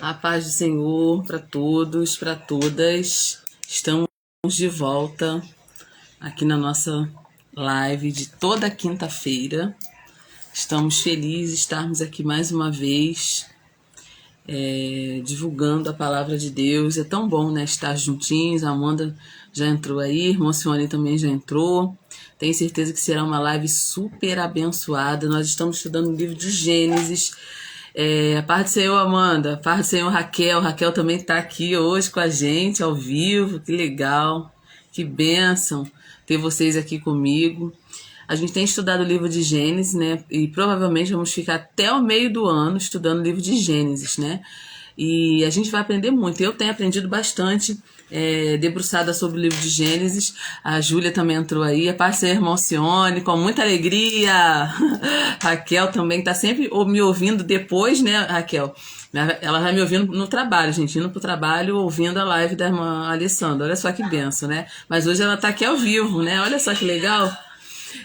A paz do Senhor para todos, para todas. Estamos de volta aqui na nossa live de toda quinta-feira. Estamos felizes de estarmos aqui mais uma vez, divulgando a palavra de Deus. É tão bom, né, estar juntinhos. A Amanda já entrou aí, irmã Sione também já entrou. Tenho certeza que será uma live super abençoada. Nós estamos estudando o livro de Gênesis. Paz do Senhor, Amanda. Paz do Senhor, Raquel. Raquel também está aqui hoje com a gente, ao vivo. Que legal. Que bênção ter vocês aqui comigo. A gente tem estudado o livro de Gênesis, né? E provavelmente vamos ficar até o meio do ano estudando o livro de Gênesis, né? E a gente vai aprender muito. Eu tenho aprendido bastante, debruçada sobre o livro de Gênesis. A Júlia também entrou aí. A parceira irmã Sione, com muita alegria. Raquel também está sempre me ouvindo depois, né, Raquel? Ela vai me ouvindo no trabalho, gente. Indo pro trabalho, ouvindo a live da irmã Alessandra. Olha só que benção, né? Mas hoje ela está aqui ao vivo, né? Olha só que legal.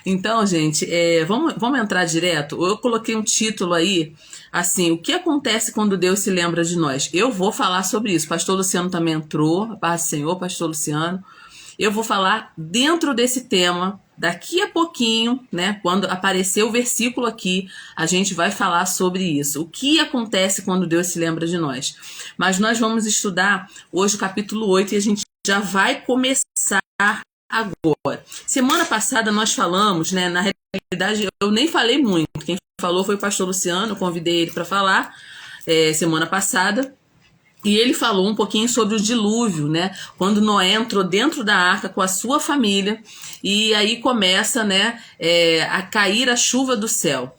Então, gente, vamos entrar direto. Eu coloquei um título aí, assim, o que acontece quando Deus se lembra de nós? Eu vou falar sobre isso. Pastor Luciano também entrou, a paz do Senhor, Pastor Luciano. Eu vou falar dentro desse tema, daqui a pouquinho, né, quando aparecer o versículo aqui, a gente vai falar sobre isso. O que acontece quando Deus se lembra de nós? Mas nós vamos estudar hoje o capítulo 8 e a gente já vai começar agora. Semana passada nós falamos, né? Na realidade, eu nem falei muito. Quem falou foi o pastor Luciano, eu convidei ele para falar semana passada. E ele falou um pouquinho sobre o dilúvio, né? Quando Noé entrou dentro da arca com a sua família e aí começa, né, a cair a chuva do céu.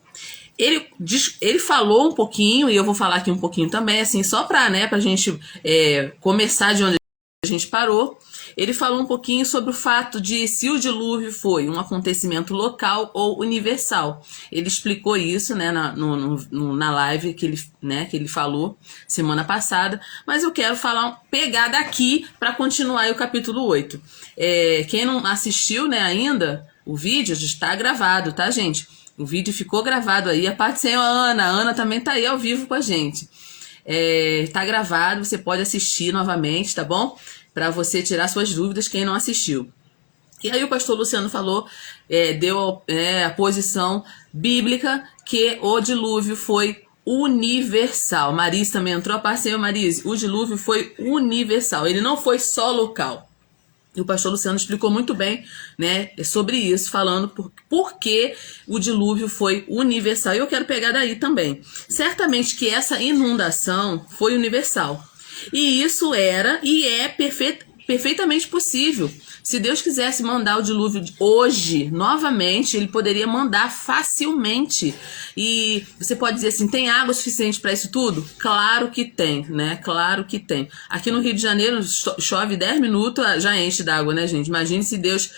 Ele falou um pouquinho, e eu vou falar aqui um pouquinho também, assim, só para, né, a gente começar de onde a gente parou. Ele falou um pouquinho sobre o fato de se o dilúvio foi um acontecimento local ou universal. Ele explicou isso, né, na live que ele falou semana passada, mas eu quero pegar daqui para continuar aí o capítulo 8. Quem não assistiu, né, ainda, o vídeo já está gravado, tá, gente? O vídeo ficou gravado aí. A parte sem a Ana também tá aí ao vivo com a gente. Tá gravado, você pode assistir novamente, tá bom? Para você tirar suas dúvidas, quem não assistiu. E aí o pastor Luciano falou, deu a posição bíblica que o dilúvio foi universal. Marise também entrou, parceiro Marise. O dilúvio foi universal, ele não foi só local. E o pastor Luciano explicou muito bem, né, sobre isso, falando por que o dilúvio foi universal. E eu quero pegar daí também. Certamente que essa inundação foi universal. E isso era e é perfeitamente possível. Se Deus quisesse mandar o dilúvio hoje, novamente, ele poderia mandar facilmente. E você pode dizer assim, tem água suficiente para isso tudo? Claro que tem, né? Claro que tem. Aqui no Rio de Janeiro chove 10 minutos, já enche d'água, né, gente? Imagine se Deus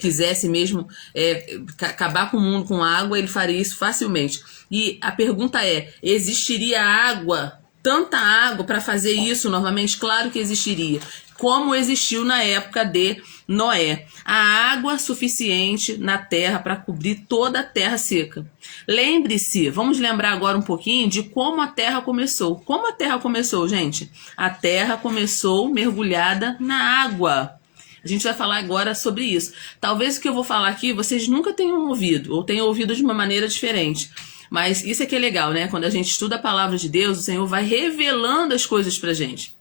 quisesse mesmo acabar com o mundo com água, ele faria isso facilmente. E a pergunta é, existiria água, tanta água para fazer isso novamente? Claro que existiria. Como existiu na época de Noé. A água suficiente na terra para cobrir toda a terra seca. Lembre-se, vamos lembrar agora um pouquinho de como a terra começou. Como a terra começou, gente? A terra começou mergulhada na água. A gente vai falar agora sobre isso. Talvez o que eu vou falar aqui vocês nunca tenham ouvido, ou tenham ouvido de uma maneira diferente. Mas isso é que é legal, né? Quando a gente estuda a palavra de Deus, o Senhor vai revelando as coisas pra gente.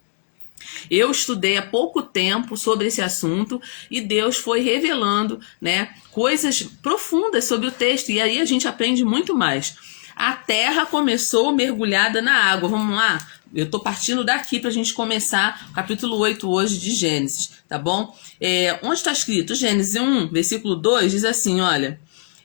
Eu estudei há pouco tempo sobre esse assunto e Deus foi revelando, né, coisas profundas sobre o texto, e aí a gente aprende muito mais. A terra começou mergulhada na água. Vamos lá? Eu estou partindo daqui para a gente começar o capítulo 8 hoje de Gênesis, tá bom? Onde está escrito? Gênesis 1, versículo 2, diz assim, olha...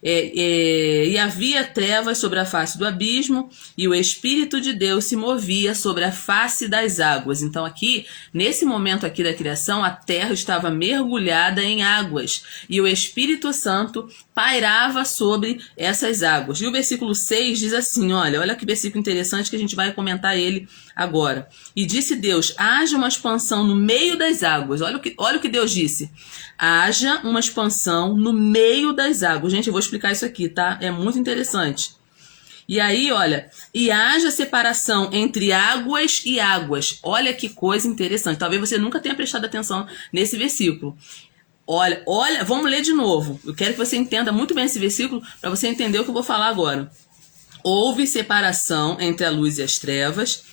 E havia trevas sobre a face do abismo, e o Espírito de Deus se movia sobre a face das águas. Então aqui, nesse momento aqui da criação, a terra estava mergulhada em águas, e o Espírito Santo pairava sobre essas águas. E o versículo 6 diz assim, olha que versículo interessante que a gente vai comentar ele agora. E disse Deus, haja uma expansão no meio das águas. Olha o que Deus disse. Haja uma expansão no meio das águas. Gente, eu vou explicar isso aqui, tá? É muito interessante. E aí, olha, e haja separação entre águas e águas. Olha que coisa interessante. Talvez você nunca tenha prestado atenção nesse versículo. Olha, olha, vamos ler de novo. Eu quero que você entenda muito bem esse versículo para você entender o que eu vou falar agora. Houve separação entre a luz e as trevas.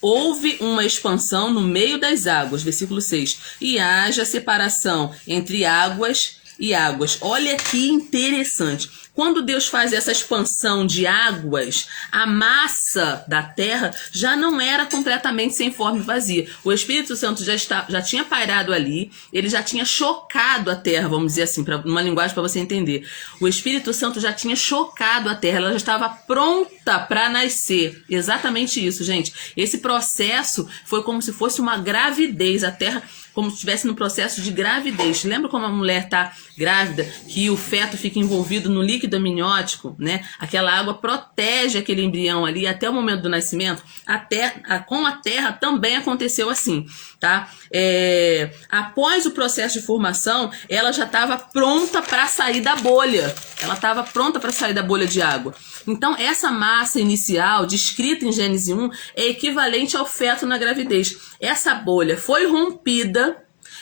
Houve uma expansão no meio das águas. Versículo 6. E haja separação entre águas e águas. Olha que interessante. Quando Deus faz essa expansão de águas, a massa da terra já não era completamente sem forma e vazia. O Espírito Santo já tinha pairado ali, ele já tinha chocado a terra, vamos dizer assim, uma linguagem para você entender. O Espírito Santo já tinha chocado a terra, ela já estava pronta para nascer. Exatamente isso, gente. Esse processo foi como se fosse uma gravidez. A terra como se estivesse no processo de gravidez. Lembra como a mulher está grávida, que o feto fica envolvido no líquido amniótico, né? Aquela água protege aquele embrião ali até o momento do nascimento. Com a terra também aconteceu assim, tá? Após o processo de formação, ela já estava pronta para sair da bolha. Ela estava pronta para sair da bolha de água. Então, essa massa inicial, descrita em Gênesis 1, é equivalente ao feto na gravidez. Essa bolha foi rompida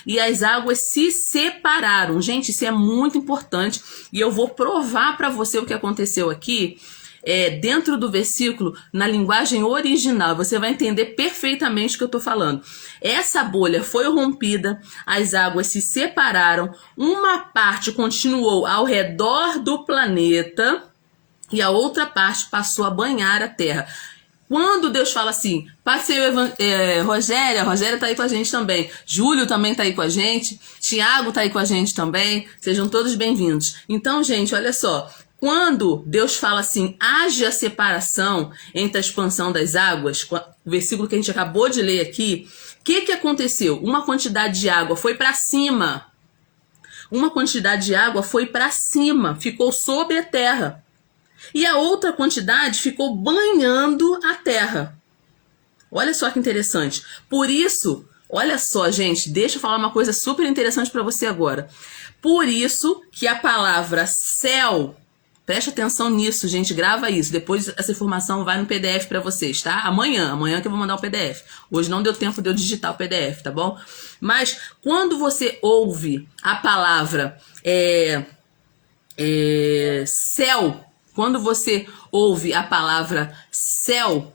e as águas se separaram. Gente, isso é muito importante e eu vou provar para você o que aconteceu aqui dentro do versículo, na linguagem original. Você vai entender perfeitamente o que eu estou falando. Essa bolha foi rompida, as águas se separaram, uma parte continuou ao redor do planeta e a outra parte passou a banhar a terra. Quando Deus fala assim, passei Rogéria tá aí com a gente também, Júlio também tá aí com a gente, Tiago tá aí com a gente também, sejam todos bem-vindos. Então, gente, olha só, quando Deus fala assim, haja separação entre a expansão das águas, o versículo que a gente acabou de ler aqui, o que aconteceu? Uma quantidade de água foi para cima, ficou sobre a terra. E a outra quantidade ficou banhando a terra. Olha só que interessante. Por isso, olha só, gente, deixa eu falar uma coisa super interessante para você agora. Por isso que a palavra céu, preste atenção nisso, gente, grava isso. Depois essa informação vai no PDF para vocês, tá? Amanhã que eu vou mandar o PDF. Hoje não deu tempo de eu digitar o PDF, tá bom? Mas quando você ouve a palavra céu, quando você ouve a palavra céu,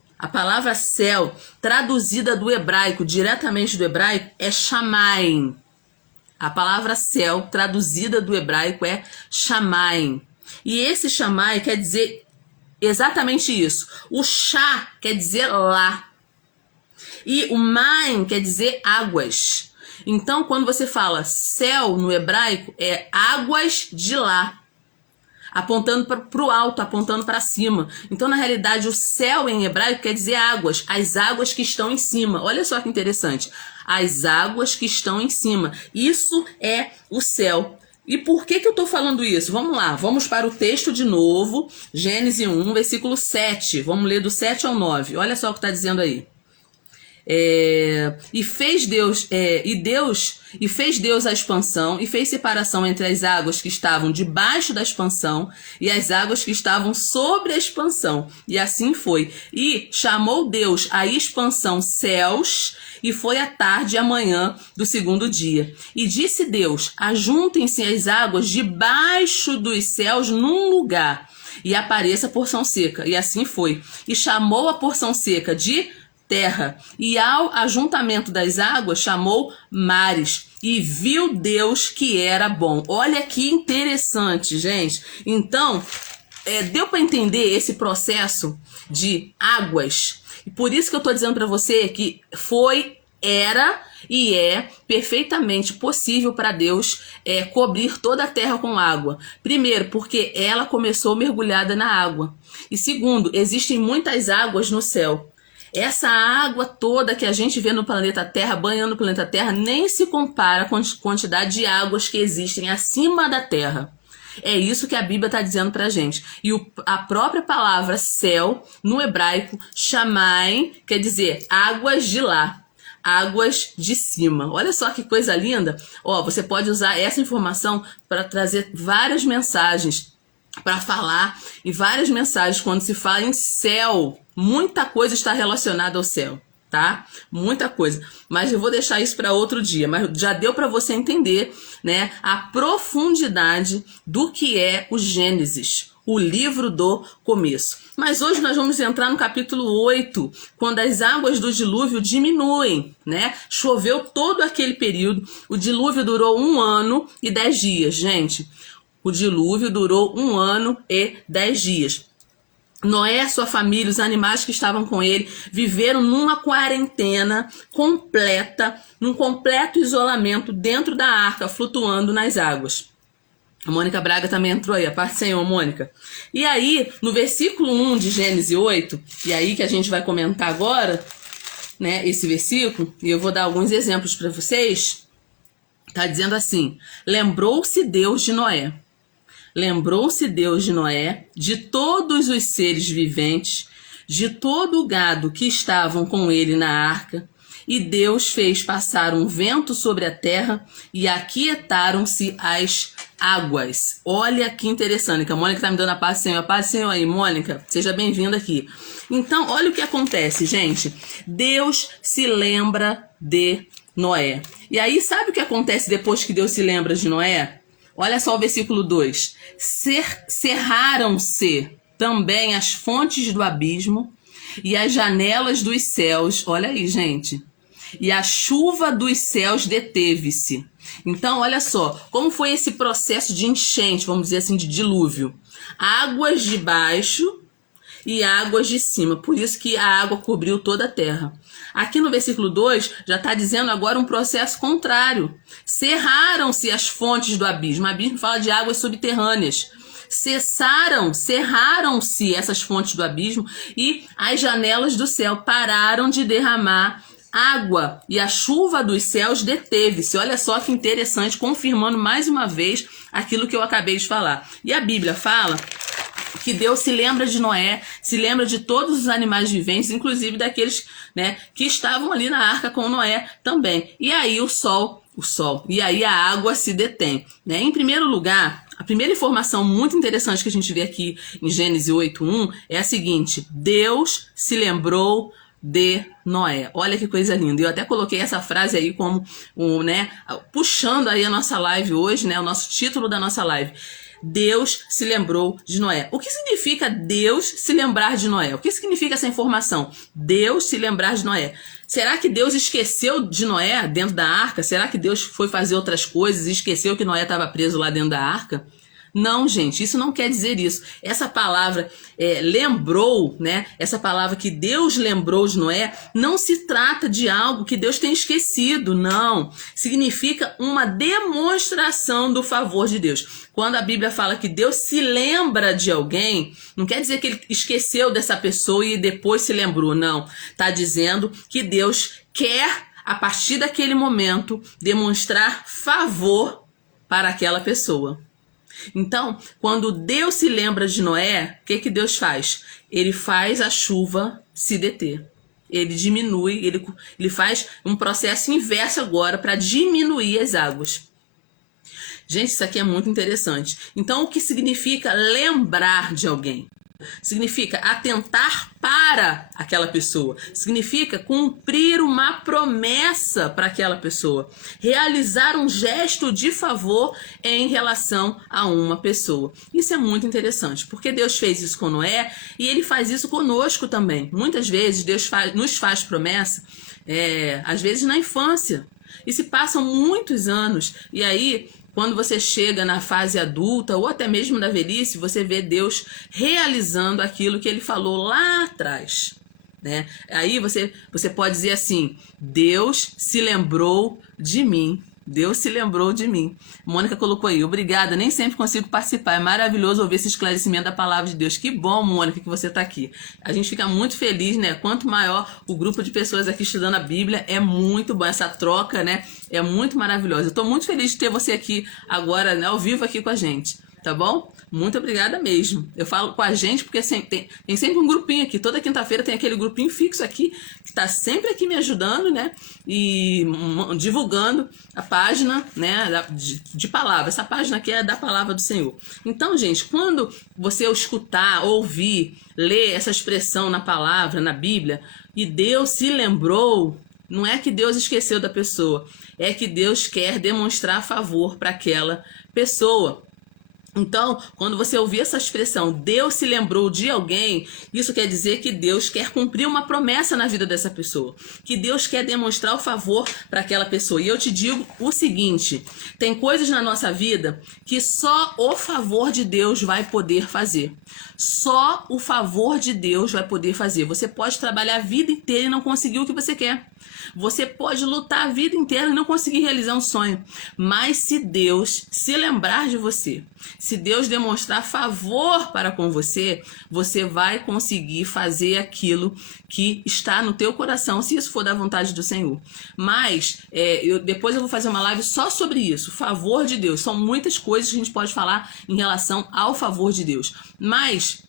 traduzida do hebraico, diretamente do hebraico, é shamayim. A palavra céu, traduzida do hebraico, é shamayim. E esse shamayim quer dizer exatamente isso. O shá quer dizer lá. E o maim quer dizer águas. Então, quando você fala céu no hebraico, é águas de lá, apontando para o alto, apontando para cima. Então, na realidade, o céu em hebraico quer dizer águas, as águas que estão em cima. Olha só que interessante. As águas que estão em cima. Isso é o céu. E por que eu estou falando isso? Vamos lá, vamos para o texto de novo. Gênesis 1, versículo 7. Vamos ler do 7 ao 9. Olha só o que está dizendo aí. E fez Deus a expansão e fez separação entre as águas que estavam debaixo da expansão e as águas que estavam sobre a expansão, e assim foi. E chamou Deus a expansão céus, e foi a tarde e a manhã do segundo dia. E disse Deus: ajuntem-se as águas debaixo dos céus num lugar, e apareça a porção seca. E assim foi. E chamou a porção seca de terra, e ao ajuntamento das águas chamou mares, e viu Deus que era bom. Olha que interessante, gente. Então, deu para entender esse processo de águas, e por isso que eu estou dizendo para você que era e é perfeitamente possível para Deus cobrir toda a terra com água. Primeiro, porque ela começou mergulhada na água, e segundo, existem muitas águas no céu. Essa água toda que a gente vê no planeta Terra, banhando o planeta Terra, nem se compara com a quantidade de águas que existem acima da Terra. É isso que a Bíblia está dizendo pra gente. E a própria palavra céu, no hebraico, shamayim, quer dizer águas de lá, águas de cima. Olha só que coisa linda. Você pode usar essa informação para trazer várias mensagens para falar em várias mensagens. Quando se fala em céu, muita coisa está relacionada ao céu, tá? Muita coisa. Mas eu vou deixar isso para outro dia. Mas já deu para você entender, né, a profundidade do que é o Gênesis, o livro do começo. Mas hoje nós vamos entrar no capítulo 8, quando as águas do dilúvio diminuem, né? Choveu todo aquele período. O dilúvio durou 1 ano e 10 dias, gente. O dilúvio durou 1 ano e 10 dias. Noé, sua família, os animais que estavam com ele, viveram numa quarentena completa, num completo isolamento dentro da arca, flutuando nas águas. A Mônica Braga também entrou aí, a paz do Senhor, Mônica. E aí, no versículo 1 de Gênesis 8, e aí que a gente vai comentar agora, né, esse versículo, e eu vou dar alguns exemplos para vocês, tá dizendo assim: lembrou-se Deus de Noé. Lembrou-se Deus de Noé, de todos os seres viventes, de todo o gado que estavam com ele na arca, e Deus fez passar um vento sobre a terra e aquietaram-se as águas. Olha que interessante, que a Mônica está me dando a paz do Senhor. A paz do Senhor aí, Mônica, seja bem-vinda aqui. Então, olha o que acontece, gente. Deus se lembra de Noé. E aí, sabe o que acontece depois que Deus se lembra de Noé? Olha só o versículo 2. Cerraram-se também as fontes do abismo e as janelas dos céus. Olha aí, gente. E a chuva dos céus deteve-se. Então, olha só, como foi esse processo de enchente, vamos dizer assim, de dilúvio. Águas de baixo e águas de cima. Por isso que a água cobriu toda a terra. Aqui no versículo 2, já está dizendo agora um processo contrário. Cerraram-se as fontes do abismo. O abismo fala de águas subterrâneas. Cerraram-se essas fontes do abismo e as janelas do céu pararam de derramar água. E a chuva dos céus deteve-se. Olha só que interessante, confirmando mais uma vez aquilo que eu acabei de falar. E a Bíblia fala que Deus se lembra de Noé, se lembra de todos os animais viventes, inclusive daqueles, né, que estavam ali na arca com Noé também. E aí e aí a água se detém, né? Em primeiro lugar, a primeira informação muito interessante que a gente vê aqui em Gênesis 8:1 é a seguinte: Deus se lembrou de Noé. Olha que coisa linda. Eu até coloquei essa frase aí como puxando aí a nossa live hoje, né, o nosso título da nossa live. Deus se lembrou de Noé. O que significa Deus se lembrar de Noé? O que significa essa informação? Deus se lembrar de Noé. Será que Deus esqueceu de Noé dentro da arca? Será que Deus foi fazer outras coisas e esqueceu que Noé estava preso lá dentro da arca? Não, gente, isso não quer dizer isso. Essa palavra lembrou, né? Essa palavra que Deus lembrou de Noé, não se trata de algo que Deus tenha esquecido, não. Significa uma demonstração do favor de Deus. Quando a Bíblia fala que Deus se lembra de alguém, não quer dizer que ele esqueceu dessa pessoa e depois se lembrou, não. Está dizendo que Deus quer, a partir daquele momento, demonstrar favor para aquela pessoa. Então, quando Deus se lembra de Noé, o que Deus faz? Ele faz a chuva se deter. Ele diminui, ele faz um processo inverso agora para diminuir as águas. Gente, isso aqui é muito interessante. Então, o que significa lembrar de alguém? Significa atentar para aquela pessoa. Significa cumprir uma promessa para aquela pessoa. Realizar um gesto de favor em relação a uma pessoa. Isso é muito interessante, porque Deus fez isso com Noé e ele faz isso conosco também. Muitas vezes Deus nos faz promessa, às vezes na infância. E se passam muitos anos e aí, quando você chega na fase adulta ou até mesmo na velhice, você vê Deus realizando aquilo que ele falou lá atrás, né? Aí você pode dizer assim: Deus se lembrou de mim. Deus se lembrou de mim. Mônica colocou aí: obrigada, nem sempre consigo participar. É maravilhoso ouvir esse esclarecimento da palavra de Deus. Que bom, Mônica, que você está aqui. A gente fica muito feliz, né? Quanto maior o grupo de pessoas aqui estudando a Bíblia, é muito bom. Essa troca, né? É muito maravilhosa. Eu estou muito feliz de ter você aqui agora, né, ao vivo aqui com a gente. tá bom? Muito obrigada mesmo. Eu falo com a gente porque tem sempre um grupinho aqui. Toda quinta-feira tem aquele grupinho fixo aqui que tá sempre aqui me ajudando, né? E divulgando a página, né? De palavra. Essa página aqui é da palavra do Senhor. Então, gente, quando você escutar, ouvir, ler essa expressão na palavra, na Bíblia, e Deus se lembrou, não é que Deus esqueceu da pessoa, é que Deus quer demonstrar favor para aquela pessoa. Então, quando você ouvir essa expressão, Deus se lembrou de alguém, isso quer dizer que Deus quer cumprir uma promessa na vida dessa pessoa, que Deus quer demonstrar o favor para aquela pessoa. E eu te digo o seguinte, tem coisas na nossa vida que só o favor de Deus vai poder fazer. Só o favor de Deus vai poder fazer. Você pode trabalhar a vida inteira e não conseguir o que você quer. Você pode lutar a vida inteira e não conseguir realizar um sonho. Mas se Deus se lembrar de você, se Deus demonstrar favor para com você, você vai conseguir fazer aquilo que está no teu coração, se isso for da vontade do Senhor. Mas depois eu vou fazer uma live só sobre isso, favor de Deus. São muitas coisas que a gente pode falar em relação ao favor de Deus. Mas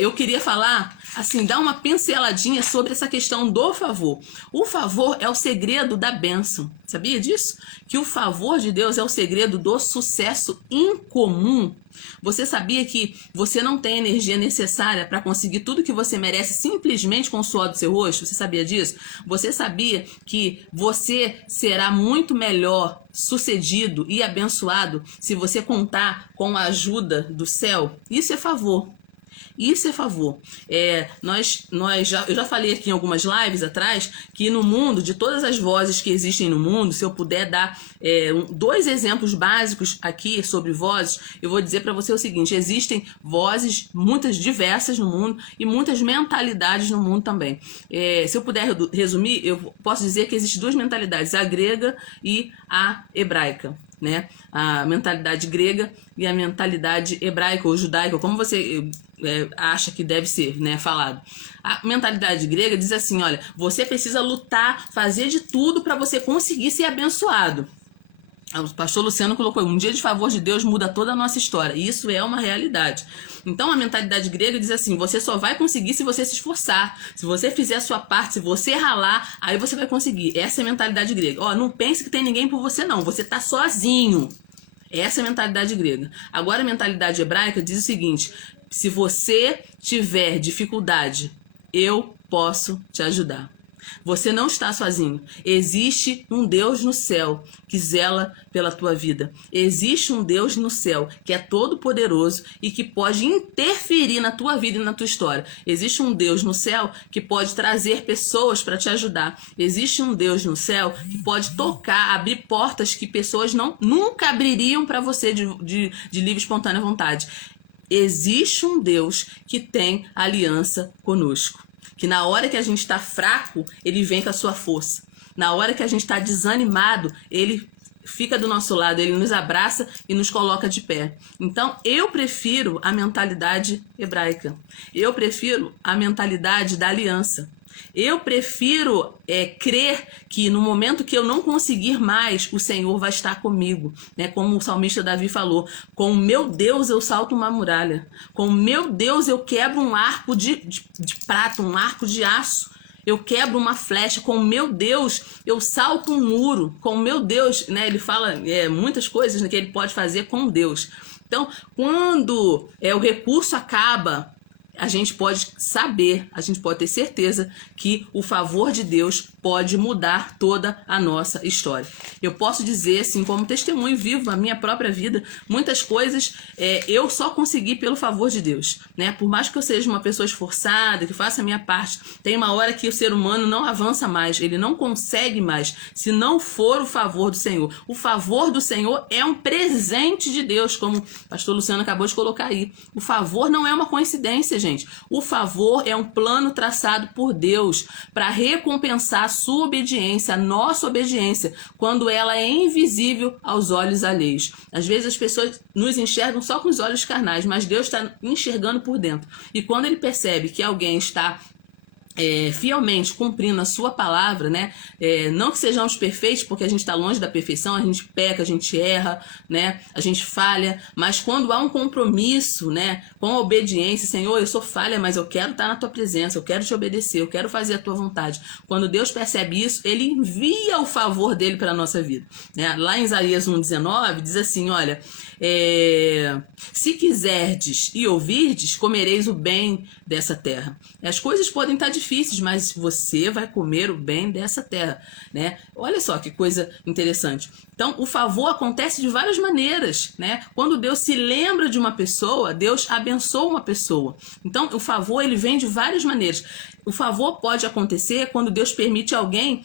eu queria falar, assim, dar uma pinceladinha sobre essa questão do favor. O favor é o segredo da bênção. Sabia disso? Que o favor de Deus é o segredo do sucesso incomum. Você sabia que você não tem a energia necessária para conseguir tudo que você merece simplesmente com o suor do seu rosto? Você sabia disso? Você sabia que você será muito melhor sucedido e abençoado se você contar com a ajuda do céu? Isso é favor. Isso é favor. Eu já falei aqui em algumas lives atrás que no mundo, de todas as vozes que existem no mundo, se eu puder dar 2 exemplos básicos aqui sobre vozes, eu vou dizer para você o seguinte: existem vozes, muitas diversas no mundo e muitas mentalidades no mundo também. Se eu puder resumir, eu posso dizer que existem 2 mentalidades, a grega e a hebraica. Né? A mentalidade grega e a mentalidade hebraica ou judaica, como você acha que deve ser, né, falado. A mentalidade grega diz assim: olha, você precisa lutar, fazer de tudo para você conseguir ser abençoado. O pastor Luciano colocou: um dia de favor de Deus muda toda a nossa história. E isso é uma realidade. Então a mentalidade grega diz assim: você só vai conseguir se você se esforçar, se você fizer a sua parte, se você ralar, aí você vai conseguir. Essa é a mentalidade grega. Não pense que tem ninguém por você não, você tá sozinho. Essa é a mentalidade grega. Agora a mentalidade hebraica diz o seguinte: se você tiver dificuldade, eu posso te ajudar. Você não está sozinho. Existe um Deus no céu que zela pela tua vida. Existe um Deus no céu que é todo poderoso e que pode interferir na tua vida e na tua história. Existe um Deus no céu que pode trazer pessoas para te ajudar. Existe um Deus no céu que pode tocar, abrir portas que pessoas nunca abririam para você de livre e espontânea vontade. Existe um Deus que tem aliança conosco. Que na hora que a gente está fraco, ele vem com a sua força. Na hora que a gente está desanimado, ele fica do nosso lado, ele nos abraça e nos coloca de pé. Então, eu prefiro a mentalidade hebraica. Eu prefiro a mentalidade da aliança. Eu prefiro crer que no momento que eu não conseguir mais, o Senhor vai estar comigo, né? Como o salmista Davi falou: com o meu Deus eu salto uma muralha, com o meu Deus eu quebro um arco de prata, um arco de aço, eu quebro uma flecha, com o meu Deus eu salto um muro, com o meu Deus, né? Ele fala muitas coisas, né, que ele pode fazer com Deus. Então, quando o recurso acaba, a gente pode saber, a gente pode ter certeza que o favor de Deus pode mudar toda a nossa história. Eu posso dizer, assim, como testemunho vivo a minha própria vida, muitas coisas eu só consegui pelo favor de Deus, né? Por mais que eu seja uma pessoa esforçada, que faça a minha parte, tem uma hora que o ser humano não avança mais, ele não consegue mais, se não for o favor do Senhor. O favor do Senhor é um presente de Deus, como o pastor Luciano acabou de colocar aí. O favor não é uma coincidência, gente. O favor é um plano traçado por Deus para recompensar a sua obediência, a nossa obediência, quando ela é invisível aos olhos alheios. Às vezes as pessoas nos enxergam só com os olhos carnais, mas Deus está enxergando por dentro. E quando ele percebe que alguém está fielmente cumprindo a sua palavra, né? Não que sejamos perfeitos, porque a gente está longe da perfeição, a gente peca, a gente erra, né? A gente falha, mas quando há um compromisso, né? Com a obediência, Senhor, eu sou falha, mas eu quero estar na tua presença, eu quero te obedecer, eu quero fazer a tua vontade. Quando Deus percebe isso, ele envia o favor dele para a nossa vida, né? Lá em Isaías 1,19 diz assim, olha, se quiserdes e ouvirdes, comereis o bem dessa terra. As coisas podem estar difíceis, mas você vai comer o bem dessa terra, né? Olha só que coisa interessante. Então, o favor acontece de várias maneiras, né? Quando Deus se lembra de uma pessoa, Deus abençoa uma pessoa. Então, o favor, ele vem de várias maneiras. O favor pode acontecer quando Deus permite alguém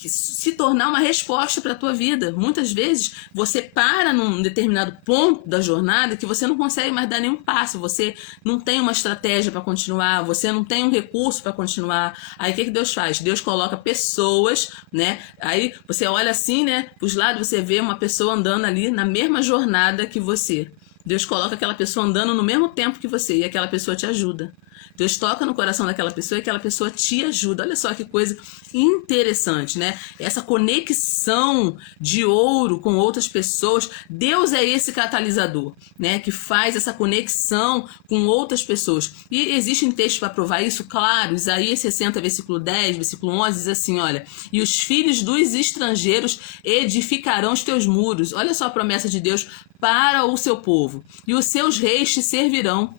se tornar uma resposta para a tua vida. Muitas vezes você para num determinado ponto da jornada que você não consegue mais dar nenhum passo, você não tem uma estratégia para continuar, você não tem um recurso para continuar. Aí o que Deus faz? Deus coloca pessoas, né? Aí você olha assim, né? Para os lados você vê uma pessoa andando ali na mesma jornada que você. Deus coloca aquela pessoa andando no mesmo tempo que você e aquela pessoa te ajuda. Deus toca no coração daquela pessoa e aquela pessoa te ajuda. Olha só que coisa interessante, né? Essa conexão de ouro com outras pessoas. Deus é esse catalisador, né? Que faz essa conexão com outras pessoas. E existem textos para provar isso? Claro, Isaías 60, versículo 10, versículo 11, diz assim, olha, e os filhos dos estrangeiros edificarão os teus muros. Olha só a promessa de Deus para o seu povo. E os seus reis te servirão.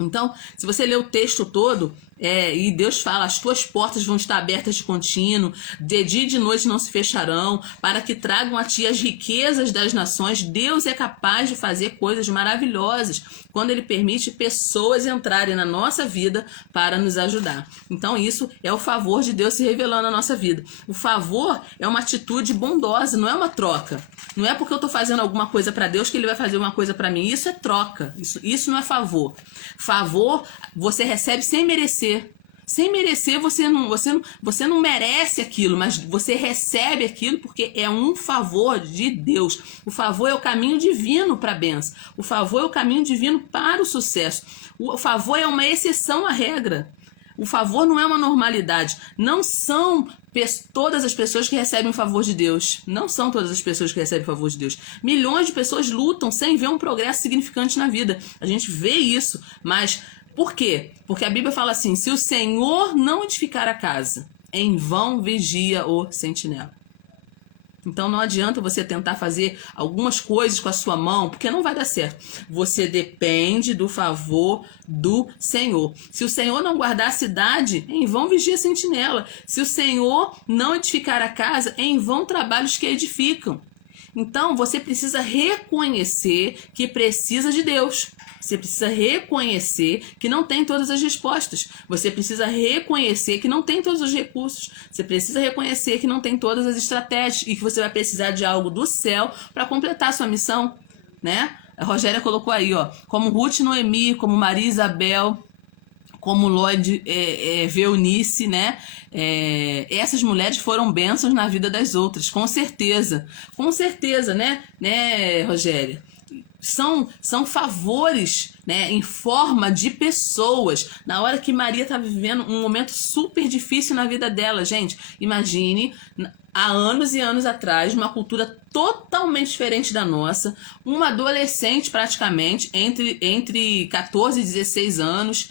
Então, se você ler o texto todo, e Deus fala, as tuas portas vão estar abertas de contínuo, de dia e de noite não se fecharão, para que tragam a ti as riquezas das nações. Deus é capaz de fazer coisas maravilhosas quando Ele permite pessoas entrarem na nossa vida para nos ajudar. Então, isso é o favor de Deus se revelando na nossa vida. O favor é uma atitude bondosa, não é uma troca. Não é porque eu estou fazendo alguma coisa para Deus que Ele vai fazer uma coisa para mim. Isso é troca. Isso não é favor. Favor você recebe sem merecer. Sem merecer, você não merece aquilo, mas você recebe aquilo porque é um favor de Deus. O favor é o caminho divino para a bênção. O favor é o caminho divino para o sucesso. O favor é uma exceção à regra. O favor não é uma normalidade. Não são todas as pessoas que recebem o favor de Deus. Não são todas as pessoas que recebem o favor de Deus. Milhões de pessoas lutam sem ver um progresso significante na vida. A gente vê isso, mas por quê? Porque a Bíblia fala assim, se o Senhor não edificar a casa, em vão vigia o sentinela. Então não adianta você tentar fazer algumas coisas com a sua mão, porque não vai dar certo. Você depende do favor do Senhor. Se o Senhor não guardar a cidade, em vão vigia a sentinela. Se o Senhor não edificar a casa, em vão trabalhos que edificam. Então você precisa reconhecer que precisa de Deus. Você precisa reconhecer que não tem todas as respostas. Você precisa reconhecer que não tem todos os recursos. Você precisa reconhecer que não tem todas as estratégias e que você vai precisar de algo do céu para completar a sua missão, né? A Rogéria colocou aí, ó, como Ruth e Noemi, como Maria e Isabel, como Lloyd Veunice, né? Essas mulheres foram bênçãos na vida das outras, com certeza, né, Rogéria? São favores, né, em forma de pessoas. Na hora que Maria estava vivendo um momento super difícil na vida dela, gente, imagine, há anos e anos atrás, uma cultura totalmente diferente da nossa, uma adolescente praticamente, entre 14 e 16 anos,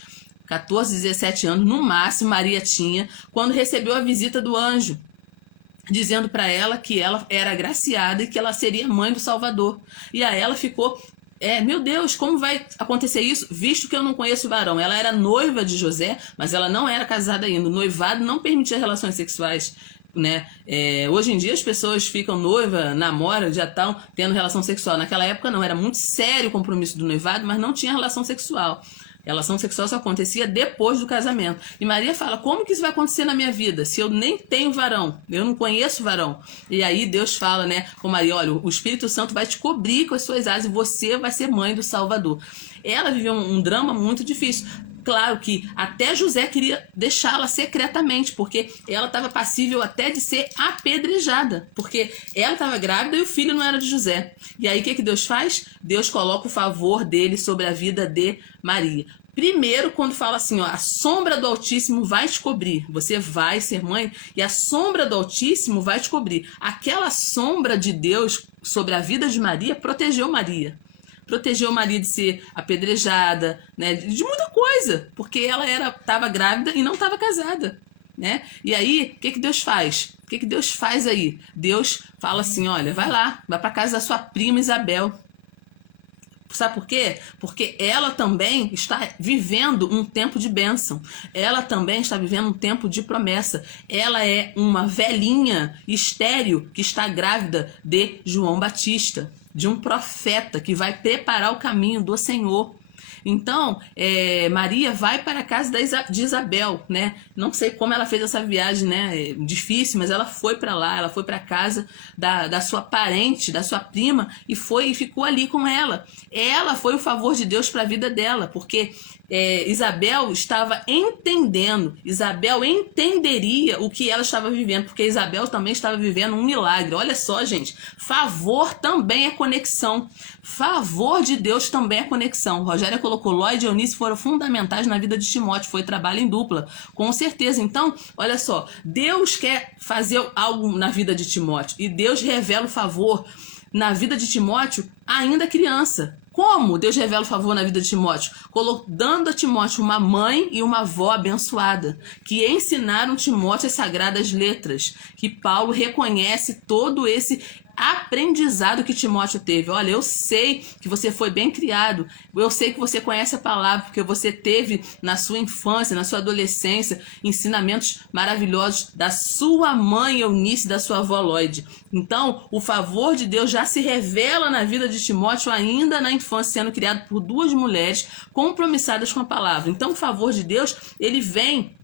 14, 17 anos no máximo, Maria tinha, quando recebeu a visita do anjo, dizendo para ela que ela era agraciada e que ela seria mãe do Salvador. E aí ela ficou, meu Deus, como vai acontecer isso? Visto que eu não conheço o varão. Ela era noiva de José, mas ela não era casada ainda. O noivado não permitia relações sexuais, né? Hoje em dia as pessoas ficam noiva, namora, já estão tendo relação sexual. Naquela época não, era muito sério o compromisso do noivado, mas não tinha relação sexual. Relação sexual só acontecia depois do casamento. E Maria fala, como que isso vai acontecer na minha vida? Se eu nem tenho varão, eu não conheço varão. E aí Deus fala, né, com Maria, olha, o Espírito Santo vai te cobrir com as suas asas e você vai ser mãe do Salvador. Ela viveu um drama muito difícil. Claro que até José queria deixá-la secretamente, porque ela estava passível até de ser apedrejada, porque ela estava grávida e o filho não era de José. E aí o que Deus faz? Deus coloca o favor dele sobre a vida de Maria. Primeiro, quando fala assim, ó, a sombra do Altíssimo vai te cobrir. Você vai ser mãe e a sombra do Altíssimo vai te cobrir. Aquela sombra de Deus sobre a vida de Maria protegeu Maria. Protegeu Maria de ser apedrejada, né, de muita coisa, porque ela estava grávida e não estava casada, né? E aí, o que Deus faz? O que Deus faz aí? Deus fala assim, olha, vai lá, vai para casa da sua prima Isabel. Sabe por quê? Porque ela também está vivendo um tempo de bênção. Ela também está vivendo um tempo de promessa. Ela é uma velhinha estéril que está grávida de João Batista, de um profeta que vai preparar o caminho do Senhor. Então, Maria vai para a casa de Isabel, né? Não sei como ela fez essa viagem, né? É difícil, mas ela foi para lá, ela foi para a casa da sua parente, da sua prima, e ficou ali com ela. Ela foi o favor de Deus para a vida dela, porque Isabel estava entendendo, Isabel entenderia o que ela estava vivendo, porque Isabel também estava vivendo um milagre. Olha só, gente, favor também é conexão, favor de Deus também é conexão. Rogéria colocou, Lloyd e Eunice foram fundamentais na vida de Timóteo, foi trabalho em dupla, com certeza. Então, olha só, Deus quer fazer algo na vida de Timóteo, e Deus revela o favor na vida de Timóteo ainda criança. Como Deus revela o favor na vida de Timóteo? Dando a Timóteo uma mãe e uma avó abençoada, que ensinaram Timóteo as sagradas letras, que Paulo reconhece todo esse aprendizado que Timóteo teve. Olha, eu sei que você foi bem criado, eu sei que você conhece a palavra, porque você teve na sua infância, na sua adolescência, ensinamentos maravilhosos da sua mãe Eunice, da sua avó Lloyd. Então, o favor de Deus já se revela na vida de Timóteo ainda na infância, sendo criado por duas mulheres compromissadas com a palavra. Então, o favor de Deus, ele vem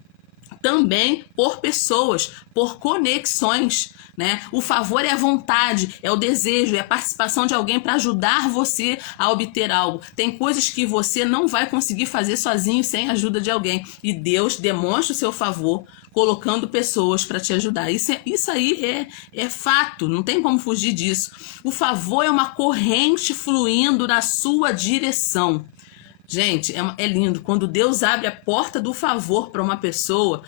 também por pessoas, por conexões, né? O favor é a vontade, é o desejo, é a participação de alguém para ajudar você a obter algo. Tem coisas que você não vai conseguir fazer sozinho sem a ajuda de alguém, e Deus demonstra o seu favor colocando pessoas para te ajudar. Isso aí é fato, não tem como fugir disso. O favor é uma corrente fluindo na sua direção. Gente, é lindo. Quando Deus abre a porta do favor para uma pessoa,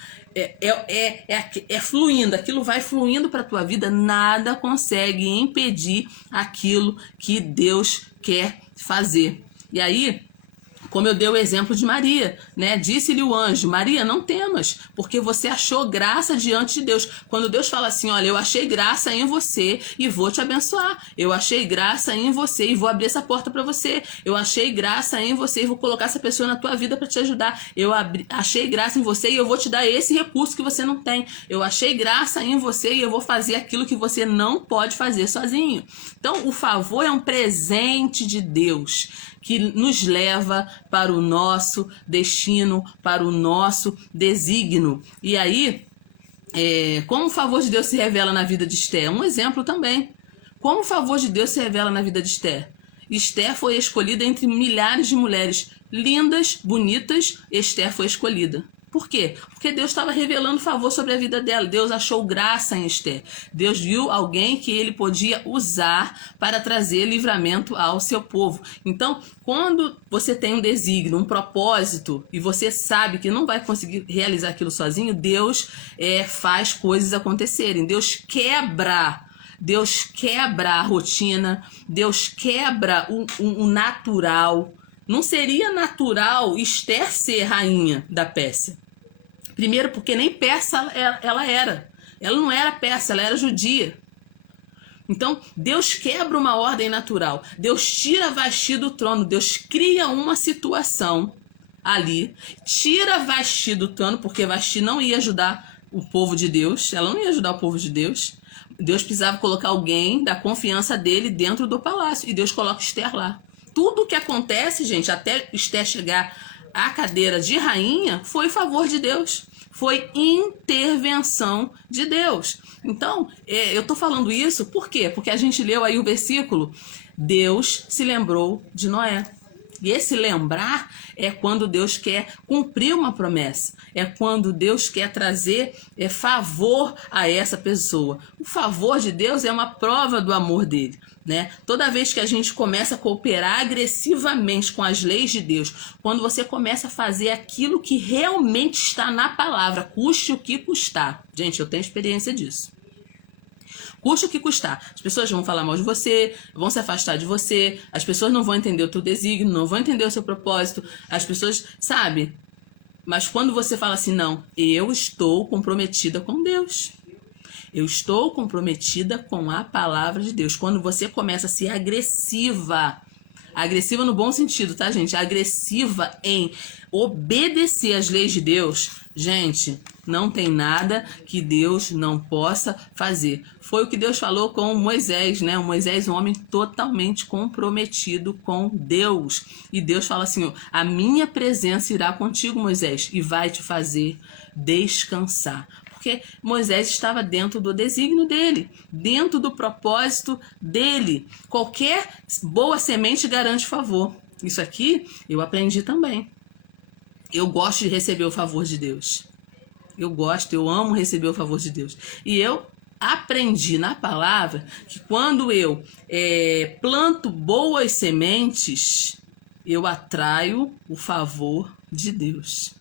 fluindo, aquilo vai fluindo para a tua vida, nada consegue impedir aquilo que Deus quer fazer. E aí, como eu dei o exemplo de Maria, né? Disse-lhe o anjo, Maria, não temas, porque você achou graça diante de Deus. Quando Deus fala assim, olha, eu achei graça em você e vou te abençoar. Eu achei graça em você e vou abrir essa porta para você. Eu achei graça em você e vou colocar essa pessoa na tua vida para te ajudar. Achei graça em você e eu vou te dar esse recurso que você não tem. Eu achei graça em você e eu vou fazer aquilo que você não pode fazer sozinho. Então, o favor é um presente de Deus que nos leva para o nosso destino, para o nosso desígnio. E aí, como o favor de Deus se revela na vida de Esther? Um exemplo também. Como o favor de Deus se revela na vida de Esther? Esther foi escolhida entre milhares de mulheres lindas, bonitas. Esther foi escolhida. Por quê? Porque Deus estava revelando favor sobre a vida dela. Deus achou graça em Esther. Deus viu alguém que ele podia usar para trazer livramento ao seu povo. Então, quando você tem um desígnio, um propósito, e você sabe que não vai conseguir realizar aquilo sozinho, Deus faz coisas acontecerem. Deus quebra a rotina, Deus quebra o natural. Não seria natural Esther ser rainha da Pérsia. Primeiro porque nem persa ela era. Ela não era persa, ela era judia. Então, Deus quebra uma ordem natural. Deus tira Vasti do trono. Deus cria uma situação ali. Tira Vasti do trono, porque Vasti não ia ajudar o povo de Deus. Ela não ia ajudar o povo de Deus. Deus precisava colocar alguém da confiança dele dentro do palácio. E Deus coloca Esther lá. Tudo que acontece, gente, até Esther chegar à cadeira de rainha, foi favor de Deus. Foi intervenção de Deus. Então, eu tô falando isso por quê? Porque a gente leu aí o versículo, Deus se lembrou de Noé. E esse lembrar é quando Deus quer cumprir uma promessa. É quando Deus quer trazer favor a essa pessoa. O favor de Deus é uma prova do amor dele, né? Toda vez que a gente começa a cooperar agressivamente com as leis de Deus, quando você começa a fazer aquilo que realmente está na palavra, custe o que custar. Gente, eu tenho experiência disso. Custe o que custar. As pessoas vão falar mal de você, vão se afastar de você, as pessoas não vão entender o teu desígnio, não vão entender o seu propósito, as pessoas, sabe? Mas quando você fala assim, não, eu estou comprometida com Deus. Eu estou comprometida com a palavra de Deus. Quando você começa a ser agressiva no bom sentido, tá, gente? Agressiva em obedecer às leis de Deus, gente, não tem nada que Deus não possa fazer. Foi o que Deus falou com Moisés, né? O Moisés, um homem totalmente comprometido com Deus. E Deus fala assim, ó, a minha presença irá contigo, Moisés, e vai te fazer descansar. Porque Moisés estava dentro do desígnio dele, dentro do propósito dele. Qualquer boa semente garante favor. Isso aqui eu aprendi também. Eu gosto de receber o favor de Deus. Eu amo receber o favor de Deus. E eu aprendi na palavra que quando eu planto boas sementes, eu atraio o favor de Deus.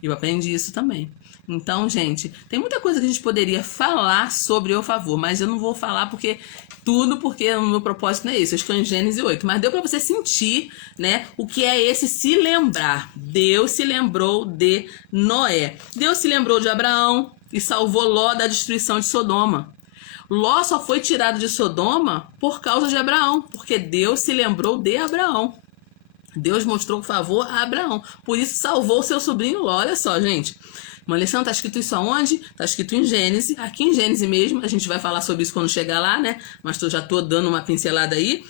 Eu aprendi isso também. Então, gente, tem muita coisa que a gente poderia falar sobre o favor, mas eu não vou falar porque o meu propósito não é isso. Eu estou em Gênesis 8, mas deu para você sentir, né, o que é esse se lembrar. Deus se lembrou de Noé. Deus se lembrou de Abraão e salvou Ló da destruição de Sodoma. Ló só foi tirado de Sodoma por causa de Abraão, porque Deus se lembrou de Abraão. Deus mostrou favor a Abraão, por isso salvou seu sobrinho Ló. Olha só, gente. Alexandre, tá escrito isso aonde? Tá escrito em Gênesis, aqui em Gênesis mesmo, a gente vai falar sobre isso quando chegar lá, né? Mas já tô dando uma pincelada aí.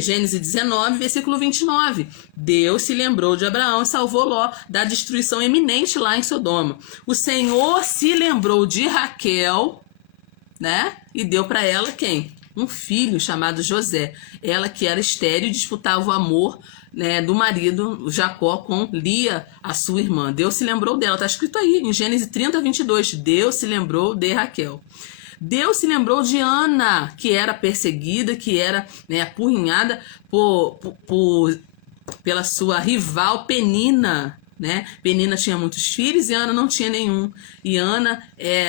Gênesis 19, versículo 29. Deus se lembrou de Abraão e salvou Ló da destruição eminente lá em Sodoma. O Senhor se lembrou de Raquel, né? E deu para ela quem? Um filho chamado José. Ela que era estéril e disputava o amor, né, do marido Jacó com Lia, a sua irmã. Deus se lembrou dela, está escrito aí em Gênesis 30, 22. Deus se lembrou de Raquel. Deus se lembrou de Ana, que era perseguida, que era, né, apurrinhada pela sua rival Penina. Né? Penina tinha muitos filhos e Ana não tinha nenhum. E Ana,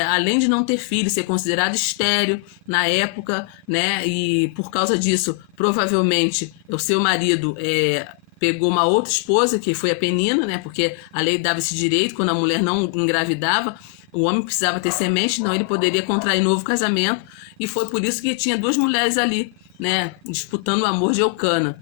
além de não ter filhos, ser considerada estéril na época, né? E por causa disso, provavelmente, o seu marido pegou uma outra esposa, que foi a Penina, né? Porque a lei dava esse direito, quando a mulher não engravidava, o homem precisava ter semente, não ele poderia contrair novo casamento. E foi por isso que tinha duas mulheres ali, né? Disputando o amor de Eucana.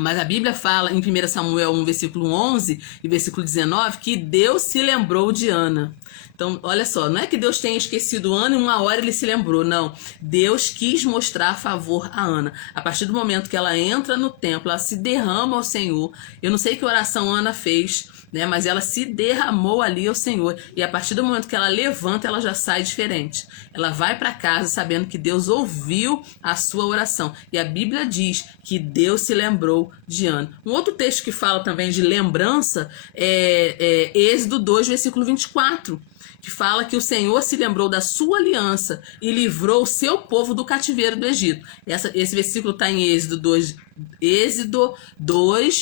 Mas a Bíblia fala em 1 Samuel 1, versículo 11 e versículo 19, que Deus se lembrou de Ana. Então, olha só, não é que Deus tenha esquecido Ana e uma hora ele se lembrou, não. Deus quis mostrar favor a Ana. A partir do momento que ela entra no templo, ela se derrama ao Senhor. Eu não sei que oração Ana fez, né? Mas ela se derramou ali ao Senhor. E a partir do momento que ela levanta, ela já sai diferente. Ela vai para casa sabendo que Deus ouviu a sua oração. E a Bíblia diz que Deus se lembrou de Ana. Um outro texto que fala também de lembrança é Êxodo 2, versículo 24. Que fala que o Senhor se lembrou da sua aliança e livrou o seu povo do cativeiro do Egito. Esse versículo está em Êxodo 2,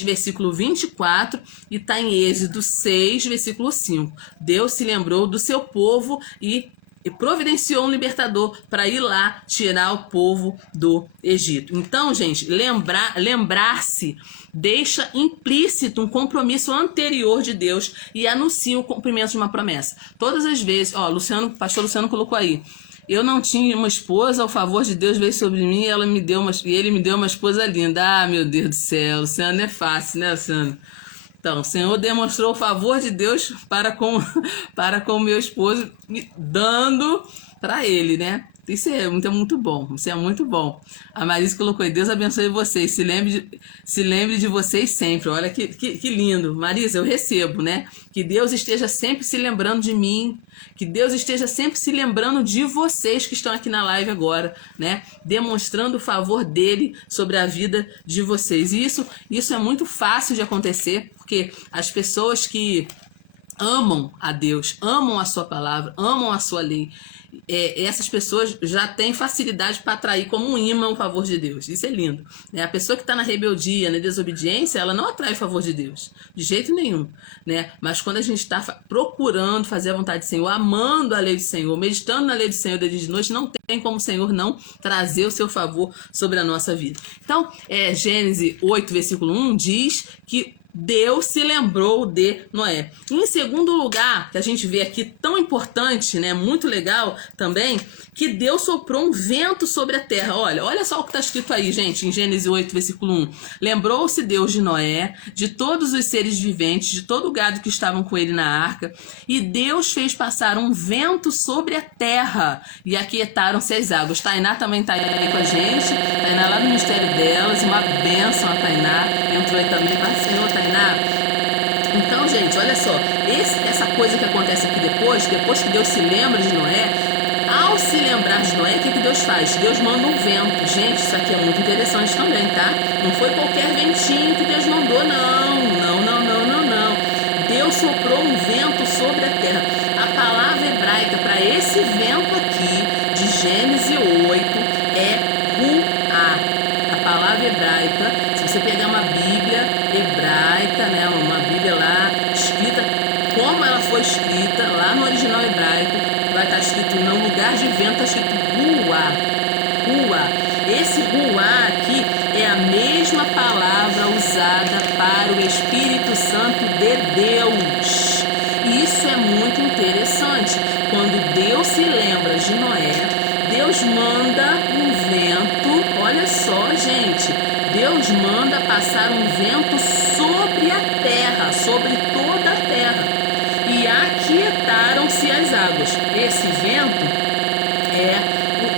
versículo 24, e está em Êxodo 6, versículo 5. Deus se lembrou do seu povo e providenciou um libertador para ir lá tirar o povo do Egito. Então, gente, lembrar-se deixa implícito um compromisso anterior de Deus e anuncia o cumprimento de uma promessa. Todas as vezes, o pastor Luciano colocou aí, eu não tinha uma esposa, o favor de Deus veio sobre mim e ele me deu uma esposa linda. Ah, meu Deus do céu, Luciano, é fácil, né, Luciano? Então, o Senhor demonstrou o favor de Deus para com meu esposo, dando para ele, né? Isso é muito bom. Isso é muito bom. A Marisa colocou aí, Deus abençoe vocês. Se lembre de vocês sempre. Olha que lindo. Marisa, eu recebo, né? Que Deus esteja sempre se lembrando de mim. Que Deus esteja sempre se lembrando de vocês que estão aqui na live agora, né? Demonstrando o favor dele sobre a vida de vocês. E isso é muito fácil de acontecer, porque as pessoas que amam a Deus, amam a sua palavra, amam a sua lei, essas pessoas já têm facilidade para atrair como um imã o favor de Deus. Isso é lindo, né? A pessoa que está na rebeldia, na desobediência, ela não atrai o favor de Deus, de jeito nenhum, né? Mas quando a gente está procurando fazer a vontade do Senhor, amando a lei do Senhor, meditando na lei do Senhor de dia e de noite, não tem como o Senhor não trazer o seu favor sobre a nossa vida. Então, Gênesis 8, versículo 1 diz que Deus se lembrou de Noé. Em segundo lugar, que a gente vê aqui tão importante, né, muito legal também, que Deus soprou um vento sobre a terra. Olha só o que está escrito aí, gente, em Gênesis 8, versículo 1. Lembrou-se Deus de Noé, de todos os seres viventes, de todo o gado que estavam com ele na arca, e Deus fez passar um vento sobre a terra, e aquietaram-se as águas. Tainá também está aí com a gente, Tainá lá no ministério delas, uma bênção a Tainá, entrou aí também, para o Senhor, Tainá. Então, gente, olha só, essa coisa que acontece aqui depois que Deus se lembra de Noé, ao se lembrar de Noé, o que Deus faz? Deus manda um vento. Gente, isso aqui é muito interessante também, tá? Não foi qualquer ventinho que Deus mandou, não. Deus soprou um vento sobre a terra. A palavra hebraica para esse vento aqui, de Gênesis 8, é ruá. A palavra hebraica, se você pegar uma Bíblia hebraica, né, uma Bíblia lá escrita como ela foi escrita lá no original hebraico, vai estar escrito no lugar de vento, está escrito ruá. Esse ruá aqui é a mesma palavra usada para o Espírito Santo de Deus. E isso é muito interessante. Quando Deus se lembra de Noé, Deus manda um vento. Olha só, gente, Deus manda passar um vento sobre a terra, sobre toda a terra, e aquietaram-se as águas. Esse vento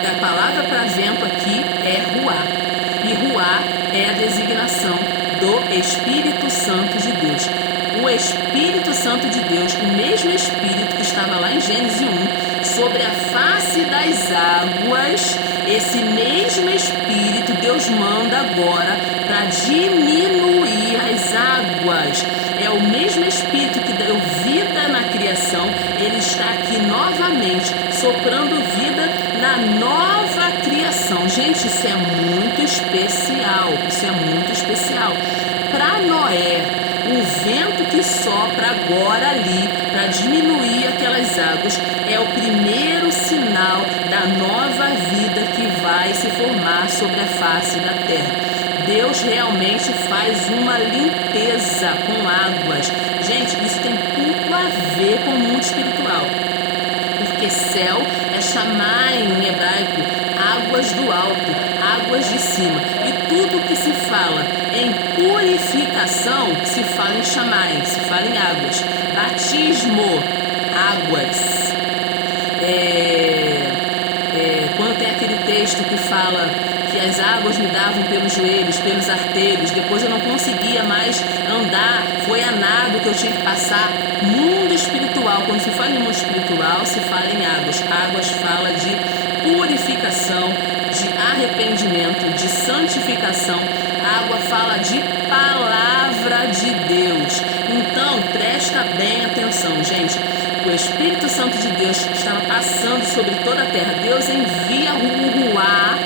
a palavra para vento aqui é ruá, e ruá é a designação do Espírito Santo de Deus. O Espírito Santo de Deus, o mesmo Espírito que estava lá em Gênesis 1, sobre a face das águas, esse mesmo Espírito Deus manda agora para diminuir as águas. É o mesmo Espírito que deu vida na criação, ele está aqui novamente, soprando vida na nova criação. Gente, isso é muito especial, Para Noé, o vento que sopra agora ali para diminuir aquelas águas é o primeiro sinal da nova vida que vai se formar sobre a face da terra. Deus realmente faz uma limpeza com águas. Gente, isso tem tudo a ver com o mundo espiritual. Porque céu é chamai em hebraico águas do alto, águas de cima. E tudo que se fala em purificação se fala em chamai, se fala em águas. Batismo, águas. Quando tem aquele texto que fala que as águas me davam pelos joelhos, pelos artelhos, depois eu não conseguia mais andar, foi a nado que eu tinha que passar. Mundo espiritual, quando se fala em mundo espiritual, se fala em águas. Águas fala de purificação, de arrependimento, de santificação. Água fala de palavra de Deus. Então, presta bem atenção, gente. O Espírito Santo de Deus estava passando sobre toda a terra. Deus envia o ruá,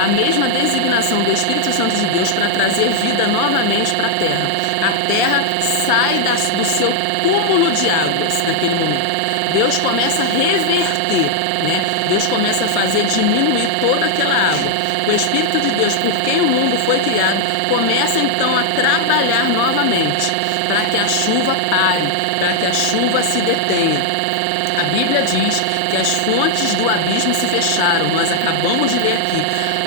a mesma designação do Espírito Santo de Deus para trazer vida novamente para a terra. A terra sai do seu cúmulo de águas naquele momento. Deus começa a reverter, né? Deus começa a fazer diminuir toda aquela água. O Espírito de Deus, por quem o mundo foi criado, começa então a trabalhar novamente para que a chuva pare, para que a chuva se detenha. A Bíblia diz que as fontes do abismo se fecharam. Nós acabamos de ler aqui.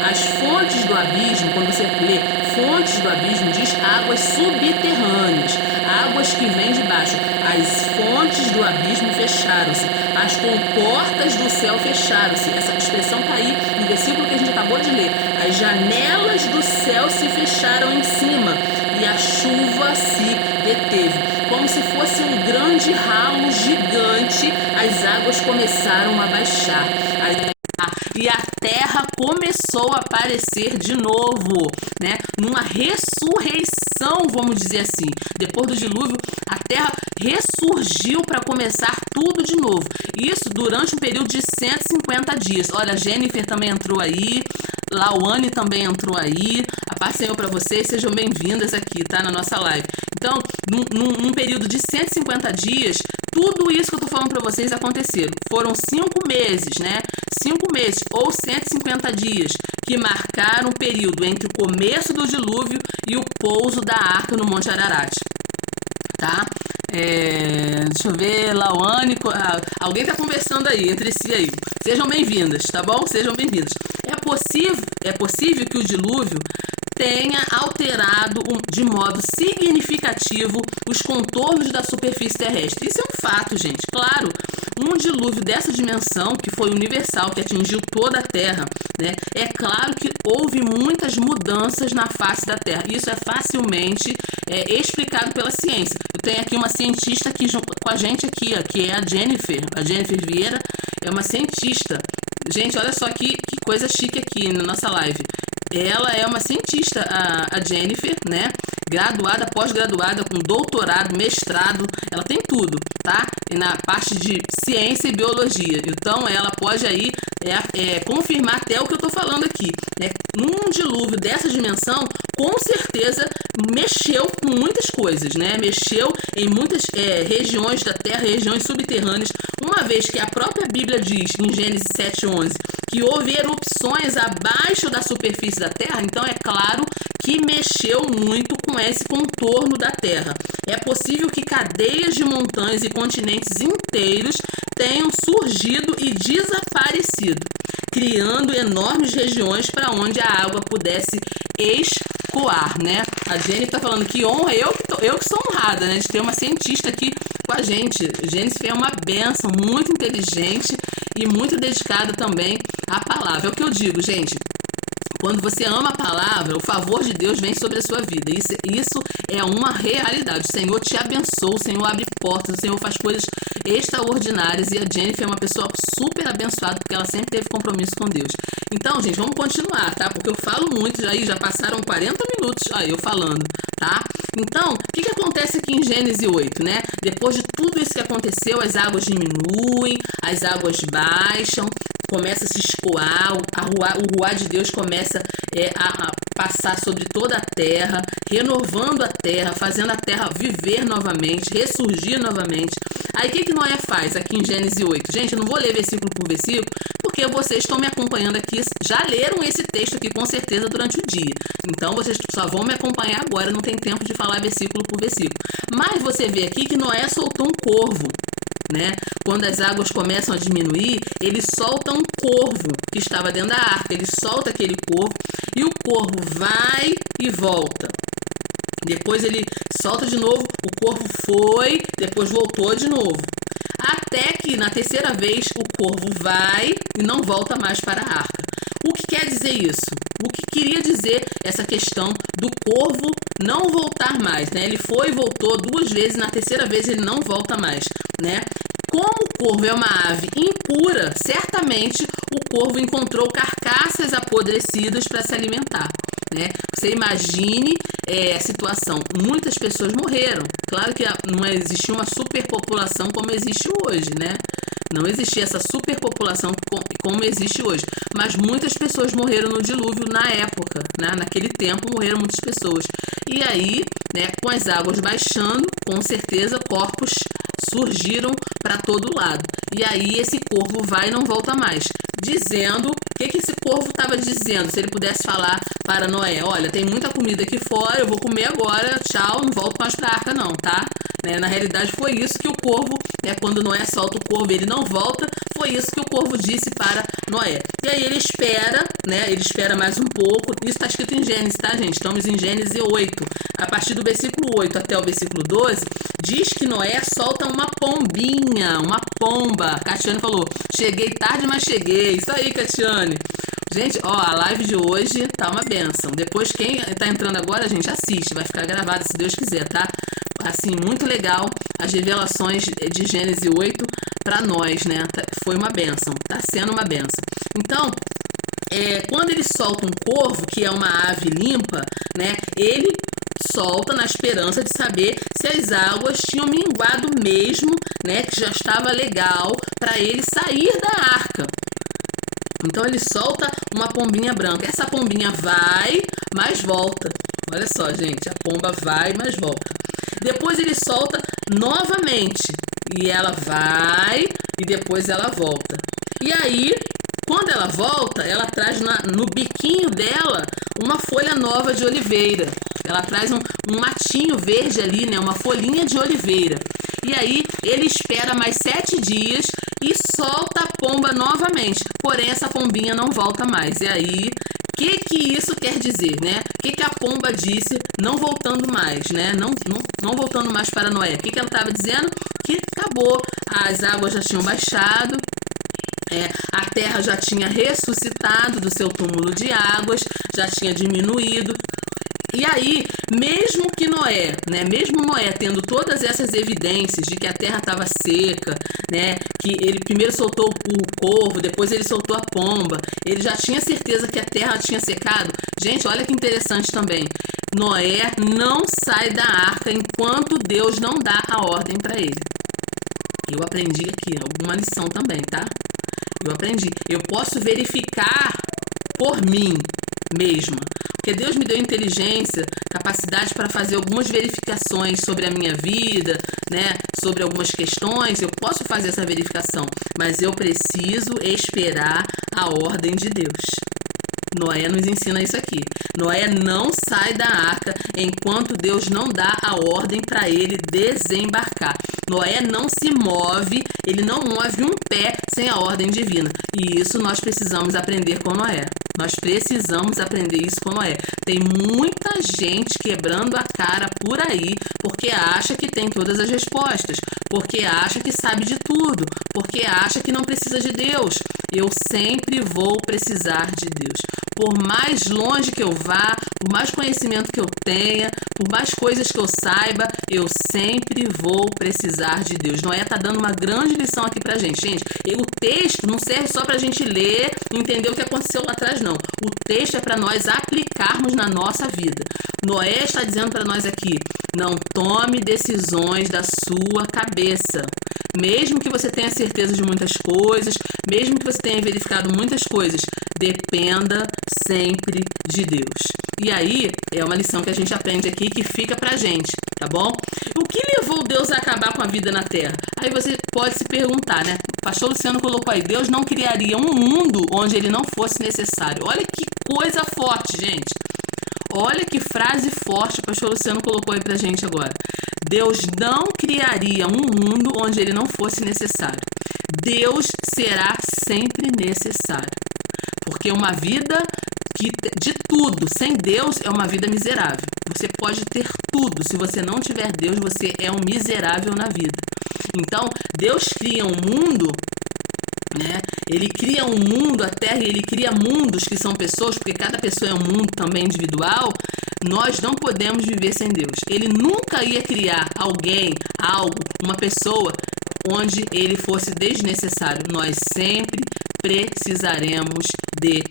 As fontes do abismo, quando você lê fontes do abismo, diz águas subterrâneas, águas que vêm de baixo. As fontes do abismo fecharam-se. As comportas do céu fecharam-se. Essa expressão está aí no versículo que a gente acabou de ler. As janelas do céu se fecharam em cima e a chuva se deteve. Como se fosse um grande ralo gigante, as águas começaram a baixar. E a terra começou a aparecer de novo, né? Numa ressurreição, vamos dizer assim. Depois do dilúvio, a terra ressurgiu para começar tudo de novo. Isso durante um período de 150 dias. Olha, a Jennifer também entrou aí, Lawane também entrou aí. A paz do Senhor para vocês, sejam bem-vindas aqui, tá? Na nossa live. Então, num período de 150 dias, tudo isso que eu tô falando para vocês aconteceram. Foram 5 meses, né? 5 meses ou 150 dias que marcaram o período entre o começo do dilúvio e o pouso da arca no Monte Ararat, tá? Deixa eu ver, Lawane, alguém tá conversando aí, entre si aí. Sejam bem-vindas, tá bom? Sejam bem-vindas. É possível que o dilúvio tenha alterado de modo significativo os contornos da superfície terrestre. Isso é um fato, gente. Claro, um dilúvio dessa dimensão, que foi universal, que atingiu toda a Terra, né? É claro que houve muitas mudanças na face da Terra. Isso é facilmente explicado pela ciência. Eu tenho aqui uma cientista aqui com a gente aqui, ó, que é a Jennifer Vieira, é uma cientista. Gente, olha só que coisa chique aqui na nossa live. Ela é uma cientista, a Jennifer, né? Graduada, pós-graduada, com doutorado, mestrado, ela tem tudo, tá? E na parte de ciência e biologia. Então, ela pode aí confirmar até o que eu tô falando aqui, né? Num dilúvio dessa dimensão, com certeza mexeu com muitas coisas, né? Mexeu em muitas regiões da Terra, regiões subterrâneas, uma vez que a própria Bíblia diz, em Gênesis 7:11, que houve erupções abaixo da superfície da Terra, então é claro que mexeu muito com esse contorno da Terra. É possível que cadeias de montanhas e continentes inteiros tenham surgido e desaparecido, criando enormes regiões para onde a água pudesse escoar, né? A Jenny está falando que honra, eu que sou honrada, né, de ter uma cientista aqui com a gente. Jennifer é uma bênção, muito inteligente e muito dedicada também à palavra. É o que eu digo, gente. Quando você ama a palavra, o favor de Deus vem sobre a sua vida. Isso é uma realidade. O Senhor te abençoa, o Senhor abre portas, o Senhor faz coisas extraordinárias. E a Jennifer é uma pessoa super abençoada, porque ela sempre teve compromisso com Deus. Então, gente, vamos continuar, tá? Porque eu falo muito, já passaram 40 minutos aí eu falando, tá? Então, o que acontece aqui em Gênesis 8, né? Depois de tudo isso que aconteceu, as águas diminuem, as águas baixam, começa a se escoar, o ruar de Deus começa a passar sobre toda a terra, renovando a terra, fazendo a terra viver novamente, ressurgir novamente. Aí o que Noé faz aqui em Gênesis 8? Gente, eu não vou ler versículo por versículo, porque vocês estão me acompanhando aqui, já leram esse texto aqui com certeza durante o dia. Então vocês só vão me acompanhar agora, não tem tempo de falar versículo por versículo. Mas você vê aqui que Noé soltou um corvo, né? Quando as águas começam a diminuir, ele solta um corvo que estava dentro da arca. Ele solta aquele corvo e o corvo vai e volta. Depois ele solta de novo, o corvo foi, depois voltou de novo. Até que na terceira vez o corvo vai e não volta mais para a arca. O que quer dizer isso? O que queria dizer essa questão do corvo não voltar mais, né? Ele foi e voltou 2 vezes, na terceira vez ele não volta mais, né? Como o corvo é uma ave impura, certamente o corvo encontrou carcaças apodrecidas para se alimentar, né? Você imagine a situação. Muitas pessoas morreram. Claro que não existia uma superpopulação como existe hoje, né? Não existia essa superpopulação como existe hoje. Mas muitas pessoas morreram no dilúvio na época, né? Naquele tempo morreram muitas pessoas. E aí, né, com as águas baixando, com certeza corpos surgiram para todo lado. E aí esse corvo vai e não volta mais. Dizendo, o que esse corvo estava dizendo? Se ele pudesse falar para Noé, olha, tem muita comida aqui fora, eu vou comer agora, tchau, não volto mais para a arca não, tá? Né? Na realidade foi isso que o corvo, quando Noé solta o corvo, ele não volta, foi isso que o corvo disse para Noé. E aí ele espera, né? Ele espera mais um pouco. Isso está escrito em Gênesis, tá, gente? Estamos em Gênesis 8. A partir do versículo 8 até o versículo 12, diz que Noé solta uma pombinha, uma pomba. A Catiane falou, cheguei tarde, mas cheguei. Isso aí, Catiane. Gente, ó, a live de hoje tá uma bênção. Depois, quem tá entrando agora, gente, assiste. Vai ficar gravada, se Deus quiser, tá? Assim, muito legal as revelações de Gênesis 8 para nós, né? Foi uma bênção. Tá sendo uma bênção. Então, quando ele solta um corvo, que é uma ave limpa, né? Ele solta na esperança de saber se as águas tinham minguado mesmo, né? Que já estava legal para ele sair da arca. Então ele solta uma pombinha branca. Essa pombinha vai, mas volta. Olha só, gente, a pomba vai, mas volta. Depois ele solta novamente. E ela vai e depois ela volta. E aí, quando ela volta, ela traz no biquinho dela uma folha nova de oliveira. Ela traz um matinho verde ali, né? Uma folhinha de oliveira. E aí ele espera mais 7 dias e solta a pomba novamente. Porém, essa pombinha não volta mais. E aí, o que isso quer dizer, né? O que a pomba disse não voltando mais, né? Não voltando mais para Noé. O que ela estava dizendo? Que acabou. As águas já tinham baixado. A terra já tinha ressuscitado do seu túmulo de águas, já tinha diminuído. E aí, mesmo que Noé, né, mesmo Noé tendo todas essas evidências de que a terra estava seca, né, que ele primeiro soltou o corvo, depois ele soltou a pomba, ele já tinha certeza que a terra tinha secado. Gente, olha que interessante também. Noé não sai da arca enquanto Deus não dá a ordem para ele. Eu aprendi aqui alguma lição também, tá? Eu aprendi. Eu posso verificar por mim mesma. Porque Deus me deu inteligência, capacidade para fazer algumas verificações sobre a minha vida, né? Sobre algumas questões. Eu posso fazer essa verificação, mas eu preciso esperar a ordem de Deus. Noé nos ensina isso aqui. Noé não sai da arca enquanto Deus não dá a ordem para ele desembarcar. Noé não se move, ele não move um pé sem a ordem divina. E isso nós precisamos aprender com Noé. Nós precisamos aprender isso com Noé. Tem muita gente quebrando a cara por aí porque acha que tem todas as respostas, porque acha que sabe de tudo, porque acha que não precisa de Deus. Eu sempre vou precisar de Deus. Por mais longe que eu vá, por mais conhecimento que eu tenha, por mais coisas que eu saiba, eu sempre vou precisar de Deus. Noé está dando uma grande lição aqui pra gente. Gente, o texto não serve só pra gente ler e entender o que aconteceu lá atrás, não. O texto é para nós aplicarmos na nossa vida. Noé está dizendo para nós aqui, não tome decisões da sua cabeça. Mesmo que você tenha certeza de muitas coisas, mesmo que você tenha verificado muitas coisas, dependa sempre de Deus. E aí, é uma lição que a gente aprende aqui que fica pra gente, tá bom? O que levou Deus a acabar com a vida na Terra? Aí você pode se perguntar, né? O pastor Luciano colocou aí, Deus não criaria um mundo onde ele não fosse necessário. Olha que coisa forte, gente. Olha que frase forte o pastor Luciano colocou aí pra gente agora. Deus não criaria um mundo onde ele não fosse necessário. Deus será sempre necessário. Porque uma vida que de tudo, sem Deus, é uma vida miserável. Você pode ter tudo, se você não tiver Deus, você é um miserável na vida. Então, Deus cria um mundo, né? Ele cria um mundo, a Terra, ele cria mundos que são pessoas, porque cada pessoa é um mundo também individual. Nós não podemos viver sem Deus. Ele nunca ia criar alguém, algo, uma pessoa onde ele fosse desnecessário. Nós sempre precisaremos de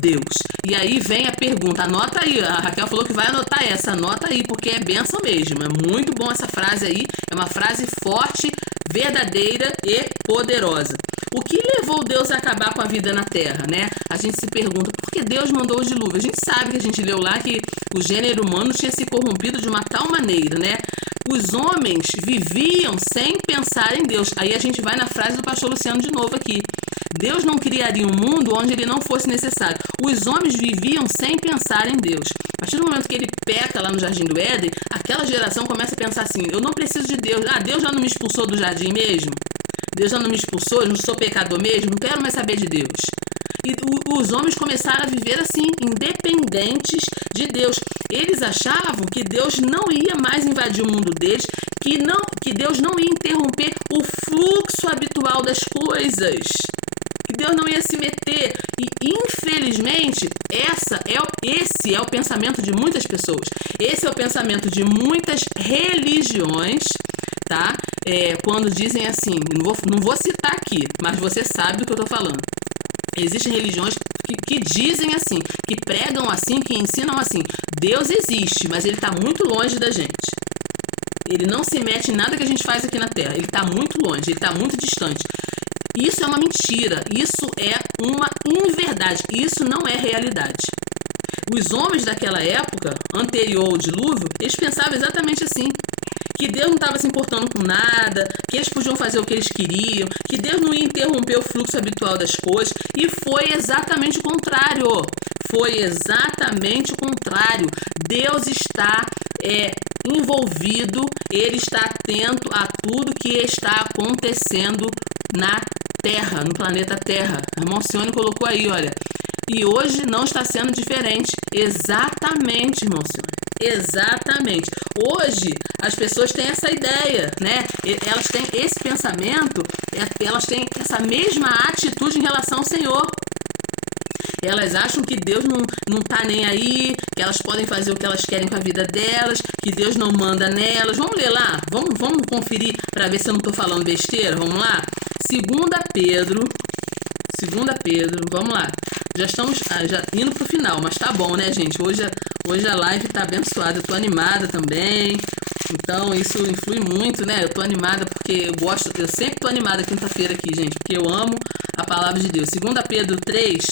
Deus. E aí vem a pergunta, anota aí, a Raquel falou que vai anotar essa, anota aí, porque é bênção mesmo, é muito bom essa frase aí, é uma frase forte, verdadeira e poderosa. O que levou Deus a acabar com a vida na Terra, né? A gente se pergunta, por que Deus mandou o dilúvio? A gente sabe que a gente leu lá que o gênero humano tinha se corrompido de uma tal maneira, né? Os homens viviam sem pensar em Deus. Aí a gente vai na frase do pastor Luciano de novo aqui. Deus não criaria um mundo onde ele não fosse necessário. Os homens viviam sem pensar em Deus. A partir do momento que ele peca lá no Jardim do Éden, aquela geração começa a pensar assim, eu não preciso de Deus. Ah, Deus já não me expulsou do jardim mesmo? Deus já não me expulsou? Eu não sou pecador mesmo? Não quero mais saber de Deus. E os homens começaram a viver assim, independentes de Deus. Eles achavam que Deus não ia mais invadir o mundo deles, que Deus não ia interromper o fluxo habitual das coisas, que Deus não ia se meter. E infelizmente esse é o pensamento de muitas pessoas. Esse é o pensamento de muitas religiões, tá? Quando dizem assim, não vou citar aqui, mas você sabe do que eu estou falando. Existem religiões que dizem assim, que pregam assim, que ensinam assim: Deus existe, mas ele está muito longe da gente. Ele não se mete em nada que a gente faz aqui na Terra. Ele está muito longe, ele está muito distante. Isso é uma mentira, isso é uma inverdade, isso não é realidade. Os homens daquela época, anterior ao dilúvio, eles pensavam exatamente assim: que Deus não estava se importando com nada, que eles podiam fazer o que eles queriam, que Deus não ia interromper o fluxo habitual das coisas, e foi exatamente o contrário. Foi exatamente o contrário. Deus está envolvido, ele está atento a tudo que está acontecendo na Terra, no planeta Terra. A irmã Alcione colocou aí, olha. E hoje não está sendo diferente. Exatamente, irmão Alcione. Exatamente. Hoje as pessoas têm essa ideia, né? Elas têm esse pensamento, elas têm essa mesma atitude em relação ao Senhor. Elas acham que Deus não tá nem aí, que elas podem fazer o que elas querem com a vida delas, que Deus não manda nelas. Vamos ler lá? Vamos conferir para ver se eu não estou falando besteira? Vamos lá? 2 Pedro, vamos lá. Já estamos já indo pro final, mas tá bom, né, gente? Hoje a live tá abençoada, eu tô animada também. Então isso influi muito, né? Eu tô animada porque eu sempre tô animada quinta-feira aqui, gente, porque eu amo a palavra de Deus. 2 Pedro 3,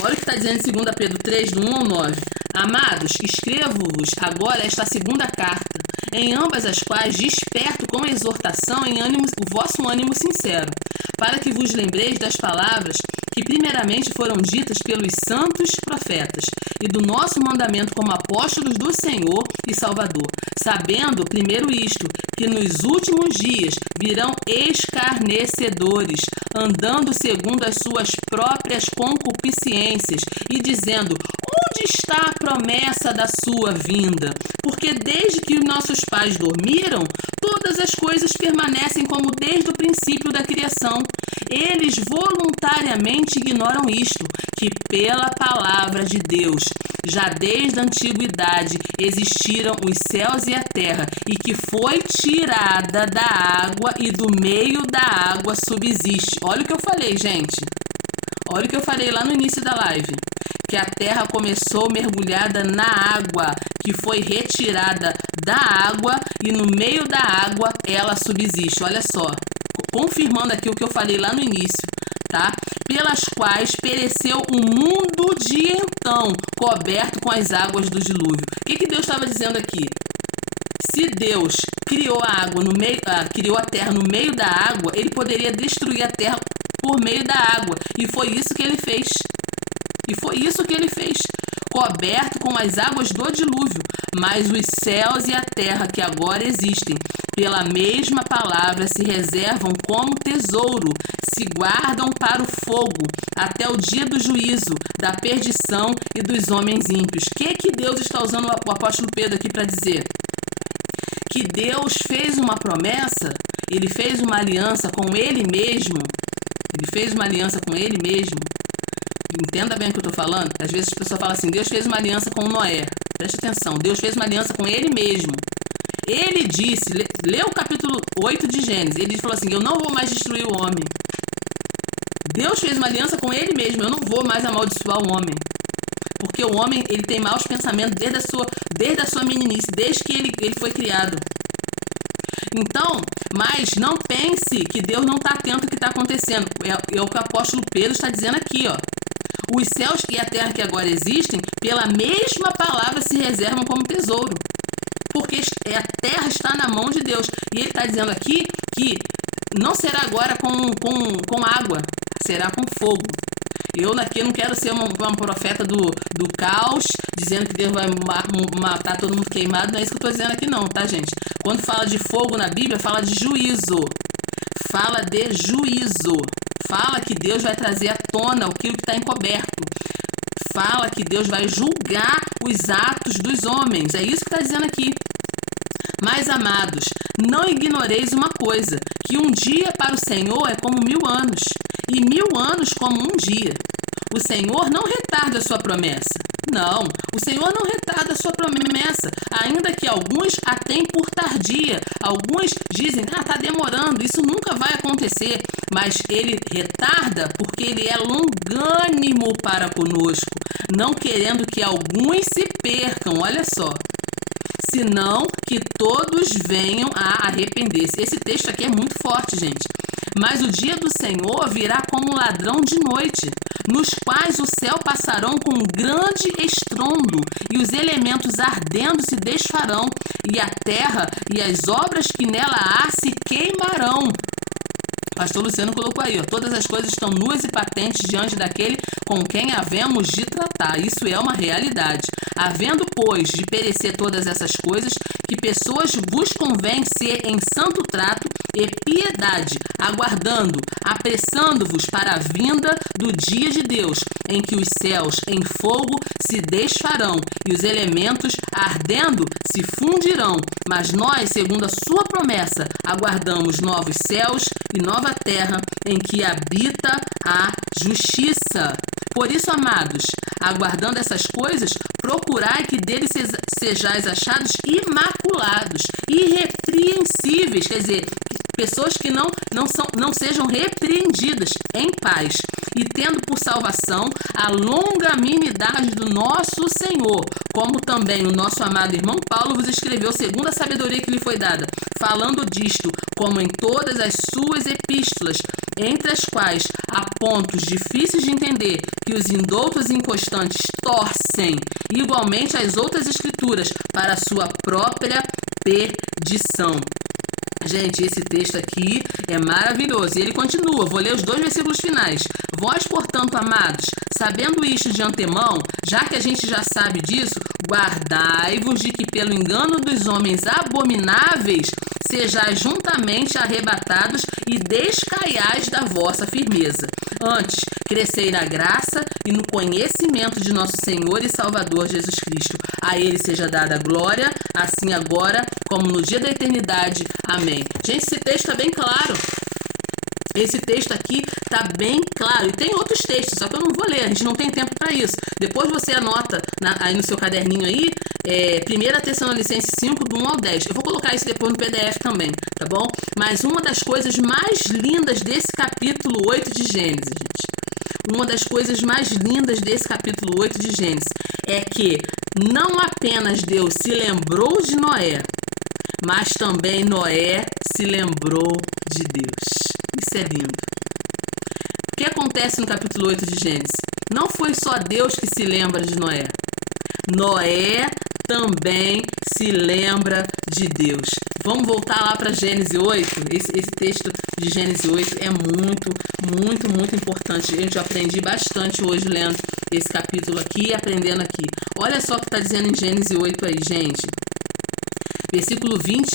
olha o que está dizendo em 2 Pedro 3, do 1 ao 9. Amados, escrevo-vos agora esta segunda carta, em ambas as quais desperto com exortação em o vosso ânimo sincero, para que vos lembreis das palavras que primeiramente foram ditas pelos santos profetas, e do nosso mandamento como apóstolos do Senhor e Salvador, sabendo, primeiro isto, que nos últimos dias virão escarnecedores, andando segundo as suas próprias concupiscências, e dizendo: onde está a promessa da sua vinda? Porque desde que nossos pais dormiram, todas as coisas permanecem como desde o princípio da criação. Eles voluntariamente ignoram isto, que pela palavra de Deus, já desde a antiguidade, existiram os céus e a terra, e que foi tirada da água e do meio da água subsiste. Olha o que eu falei, gente. Olha o que eu falei lá no início da live. Que a terra começou mergulhada na água, que foi retirada da água e no meio da água ela subsiste. Olha só, confirmando aqui o que eu falei lá no início, tá? Pelas quais pereceu o mundo de então, coberto com as águas do dilúvio. O que Deus estava dizendo aqui? Se Deus criou a água criou a terra no meio da água, ele poderia destruir a terra por meio da água. E foi isso que ele fez. Coberto com as águas do dilúvio, mas os céus e a terra que agora existem, pela mesma palavra se reservam como tesouro, se guardam para o fogo, até o dia do juízo, da perdição e dos homens ímpios. O que Deus está usando o apóstolo Pedro aqui para dizer? Que Deus fez uma promessa, ele fez uma aliança com ele mesmo. Entenda bem o que eu estou falando. Às vezes as pessoas falam assim: Deus fez uma aliança com Noé. Preste atenção, Deus fez uma aliança com ele mesmo. Ele disse, lê o capítulo 8 de Gênesis, ele falou assim: eu não vou mais destruir o homem. Deus fez uma aliança com ele mesmo: eu não vou mais amaldiçoar o homem. Porque o homem, ele tem maus pensamentos desde a sua meninice, desde que ele foi criado. Então, mas não pense que Deus não está atento ao que está acontecendo. É o que o apóstolo Pedro está dizendo aqui, ó. Os céus e a terra que agora existem, pela mesma palavra se reservam como tesouro. Porque a terra está na mão de Deus. E ele está dizendo aqui que não será agora com água, será com fogo. Eu não quero ser uma profeta do caos, dizendo que Deus vai matar todo mundo queimado. Não é isso que eu estou dizendo aqui não, tá, gente? Quando fala de fogo na Bíblia, fala de juízo. Fala que Deus vai trazer à tona aquilo que está encoberto. Fala que Deus vai julgar os atos dos homens. É isso que está dizendo aqui. Mas, amados, não ignoreis uma coisa, que um dia para o Senhor é como 1000 anos, e 1000 anos como um dia. O Senhor não retarda a sua promessa. Não, o Senhor não retarda a sua promessa, ainda que alguns a têm por tardia. Alguns dizem, está demorando, isso nunca vai acontecer. Mas ele retarda porque ele é longânimo para conosco, não querendo que alguns se percam, olha só, senão que todos venham a arrepender-se. Esse texto aqui é muito forte, gente. Mas o dia do Senhor virá como ladrão de noite, nos quais o céu passarão com um grande estrondo, e os elementos ardendo se desfarão, e a terra e as obras que nela há se queimarão. Pastor Luciano colocou aí, todas as coisas estão nuas e patentes diante daquele com quem havemos de tratar. Isso é uma realidade. Havendo, pois, de perecer todas essas coisas, que pessoas vos convém ser em santo trato e piedade, aguardando, apressando-vos para a vinda do dia de Deus, em que os céus em fogo se desfarão e os elementos ardendo se fundirão. Mas nós, segundo a sua promessa, aguardamos novos céus e nova terra em que habita a justiça. Por isso, amados, aguardando essas coisas, procurai que dele sejais achados imaculados, irrepreensíveis, quer dizer, pessoas que não sejam repreendidas, em paz, e tendo por salvação a longanimidade do nosso Senhor, como também o nosso amado irmão Paulo vos escreveu segundo a sabedoria que lhe foi dada, falando disto, como em todas as suas epístolas, entre as quais há pontos difíceis de entender, que os indoutos e inconstantes torcem, igualmente as outras escrituras, para a sua própria perdição. Gente, esse texto aqui é maravilhoso. E ele continua, vou ler os 2 versículos finais. Vós, portanto, amados, sabendo isto de antemão, já que a gente já sabe disso, guardai-vos de que pelo engano dos homens abomináveis sejais juntamente arrebatados e descaiais da vossa firmeza. Antes, crescei na graça e no conhecimento de nosso Senhor e Salvador Jesus Cristo. A ele seja dada a glória, assim agora como no dia da eternidade. Amém. Gente, esse texto está bem claro. Esse texto aqui está bem claro. E tem outros textos, só que eu não vou ler, a gente não tem tempo para isso. Depois você anota aí no seu caderninho aí, 1 Tessalonicenses 5, do 1 ao 10. Eu vou colocar isso depois no PDF também, tá bom? Mas uma das coisas mais lindas desse capítulo 8 de Gênesis, gente, uma das coisas mais lindas desse capítulo 8 de Gênesis é que não apenas Deus se lembrou de Noé, mas também Noé se lembrou de Deus. Isso é lindo. O que acontece no capítulo 8 de Gênesis? Não foi só Deus que se lembra de Noé. Noé também se lembra de Deus. Vamos voltar lá para Gênesis 8. Esse texto de Gênesis 8 é muito, muito, muito importante. Eu aprendi bastante hoje lendo esse capítulo aqui e aprendendo aqui. Olha só o que está dizendo em Gênesis 8 aí, gente. Versículo 20.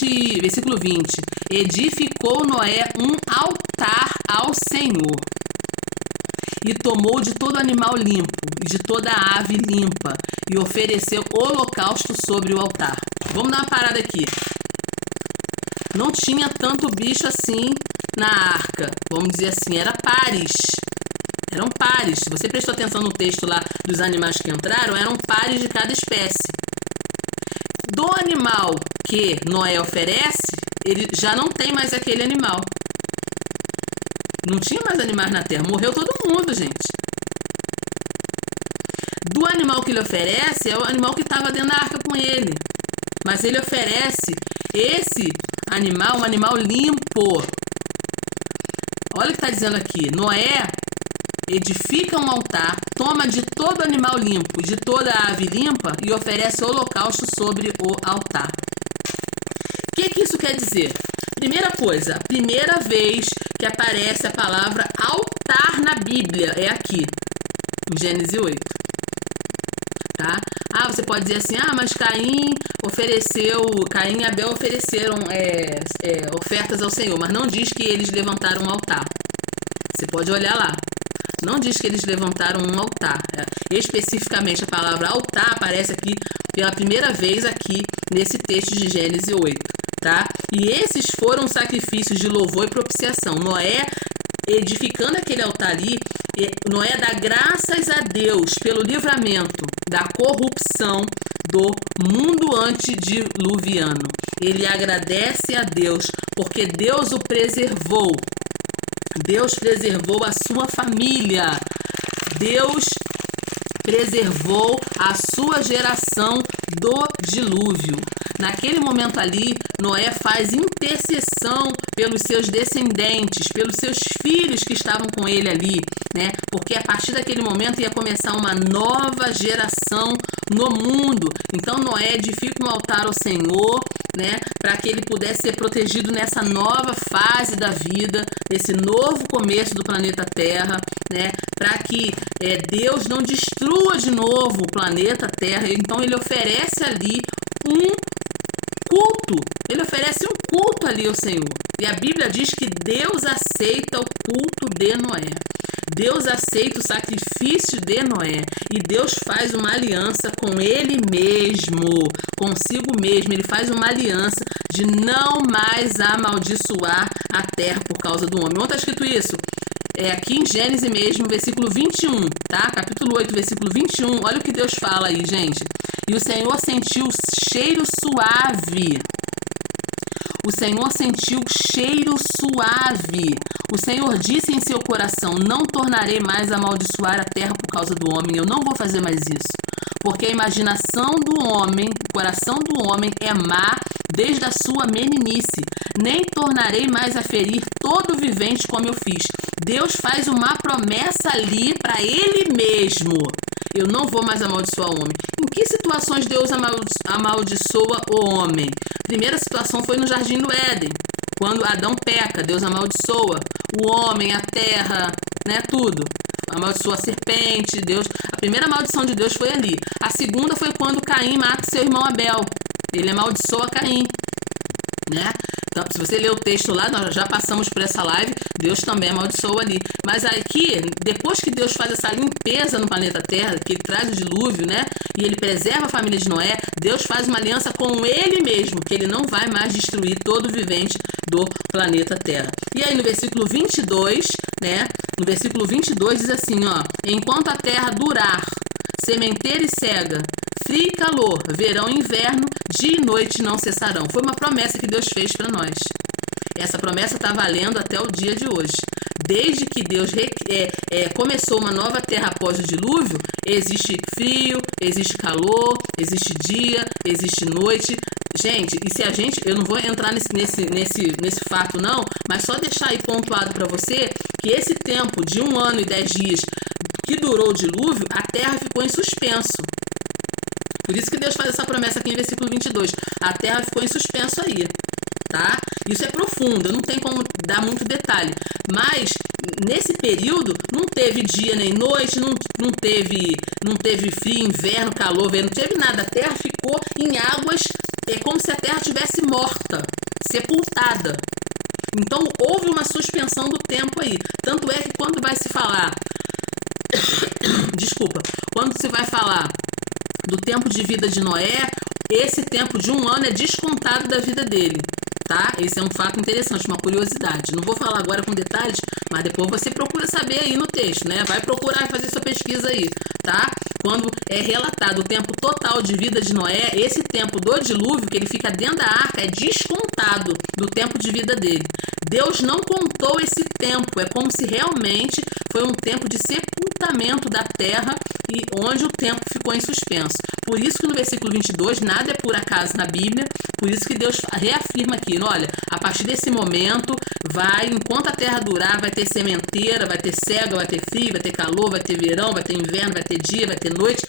Edificou Noé um altar ao Senhor, e tomou de todo animal limpo, e de toda ave limpa, e ofereceu holocausto sobre o altar. Vamos dar uma parada aqui. Não tinha tanto bicho assim na arca, vamos dizer assim, era pares. Eram pares. Se você prestou atenção no texto lá dos animais que entraram, eram pares de cada espécie. Do animal que Noé oferece, ele já não tem mais aquele animal. Não tinha mais animais na terra, morreu todo mundo, gente. Do animal que ele oferece, é o animal que estava dentro da arca com ele. Mas ele oferece esse animal, um animal limpo. Olha o que está dizendo aqui. Noé edifica um altar, toma de todo animal limpo, de toda ave limpa e oferece holocausto sobre o altar. O que isso quer dizer? Primeira coisa, a primeira vez que aparece a palavra altar na Bíblia é aqui, em Gênesis 8. Tá? Você pode dizer assim, mas Caim e Abel ofereceram ofertas ao Senhor, mas não diz que eles levantaram um altar. Você pode olhar lá. Não diz que eles levantaram um altar. Especificamente a palavra altar aparece aqui pela primeira vez aqui nesse texto de Gênesis 8, tá? E esses foram sacrifícios de louvor e propiciação. Noé edificando aquele altar ali, Noé dá graças a Deus pelo livramento da corrupção do mundo antediluviano. Ele agradece a Deus porque Deus o preservou. Deus preservou a sua família. Deus preservou a sua geração do dilúvio. Naquele momento ali, Noé faz intercessão pelos seus descendentes, pelos seus filhos que estavam com ele ali, né? Porque a partir daquele momento ia começar uma nova geração no mundo. Então Noé edifica um altar ao Senhor, né? Para que ele pudesse ser protegido nessa nova fase da vida, esse novo começo do planeta Terra, né? Para que Deus não destrua de novo o planeta Terra. Então ele oferece ali um culto, ele oferece um culto ali ao Senhor. E a Bíblia diz que Deus aceita o culto de Noé. Deus aceita o sacrifício de Noé. E Deus faz uma aliança com ele mesmo, consigo mesmo. Ele faz uma aliança de não mais amaldiçoar a terra por causa do homem. Onde está escrito isso? Aqui em Gênesis mesmo, versículo 21, tá? Capítulo 8, versículo 21. Olha o que Deus fala aí, gente. E o Senhor sentiu cheiro suave. O Senhor sentiu cheiro suave. O Senhor disse em seu coração: não tornarei mais a amaldiçoar a terra por causa do homem. Eu não vou fazer mais isso. Porque a imaginação do homem, o coração do homem é má desde a sua meninice. Nem tornarei mais a ferir todo vivente como eu fiz. Deus faz uma promessa ali para ele mesmo. Eu não vou mais amaldiçoar o homem. Em que situações Deus amaldiçoa o homem? Primeira situação foi no Jardim do Éden. Quando Adão peca, Deus amaldiçoa o homem, a terra, né, tudo. Amaldiçoa a serpente, Deus. A primeira maldição de Deus foi ali. A segunda foi quando Caim mata seu irmão Abel. Ele amaldiçoa Caim, né? Então, se você ler o texto lá, nós já passamos por essa live, Deus também amaldiçoou ali. Mas aqui, depois que Deus faz essa limpeza no planeta Terra, que ele traz o dilúvio, né? E ele preserva a família de Noé, Deus faz uma aliança com ele mesmo, que ele não vai mais destruir todo vivente do planeta Terra. E aí no versículo 22, né? No versículo 22 diz assim, ó: enquanto a terra durar, sementeira e cega, frio e calor, verão e inverno, dia e noite não cessarão. Foi uma promessa que Deus fez para nós. Essa promessa está valendo até o dia de hoje. Desde que Deus começou uma nova terra após o dilúvio, existe frio, existe calor, existe dia, existe noite. Gente, e se a gente... Eu não vou entrar nesse fato não, mas só deixar aí pontuado para você que esse tempo de 1 ano e 10 dias que durou o dilúvio, a terra ficou em suspenso. Por isso que Deus faz essa promessa aqui em versículo 22. A terra ficou em suspenso aí, tá? Isso é profundo, não tem como dar muito detalhe. Mas, nesse período, não teve dia nem noite, não teve frio, inverno, calor, verão, não teve nada. A terra ficou em águas, como se a terra estivesse morta, sepultada. Então, houve uma suspensão do tempo aí. Tanto é que quando vai se falar... Desculpa. Quando se vai falar do tempo de vida de Noé, esse tempo de 1 ano é descontado da vida dele, tá? Esse é um fato interessante, uma curiosidade. Não vou falar agora com detalhes, mas depois você procura saber aí no texto, né? Vai procurar fazer sua pesquisa aí, tá? Quando é relatado o tempo total de vida de Noé, esse tempo do dilúvio, que ele fica dentro da arca, é descontado do tempo de vida dele. Deus não contou esse tempo, é como se realmente foi um tempo de sepultamento da terra e onde o tempo ficou em suspenso. Por isso que no versículo 22, nada é por acaso na Bíblia, por isso que Deus reafirma aqui, olha, a partir desse momento, enquanto a terra durar, vai ter sementeira, vai ter cega, vai ter frio, vai ter calor, vai ter verão, vai ter inverno, vai ter dia, vai ter noite,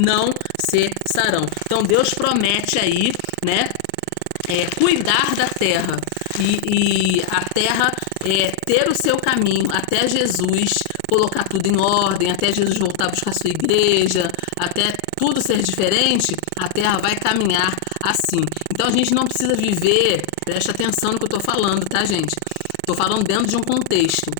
não cessarão. Então Deus promete aí, né, cuidar da terra e a terra ter o seu caminho até Jesus colocar tudo em ordem, até Jesus voltar a buscar a sua igreja, até tudo ser diferente, a terra vai caminhar assim. Então a gente não precisa viver, preste atenção no que eu estou falando, tá, gente? Estou falando dentro de um contexto.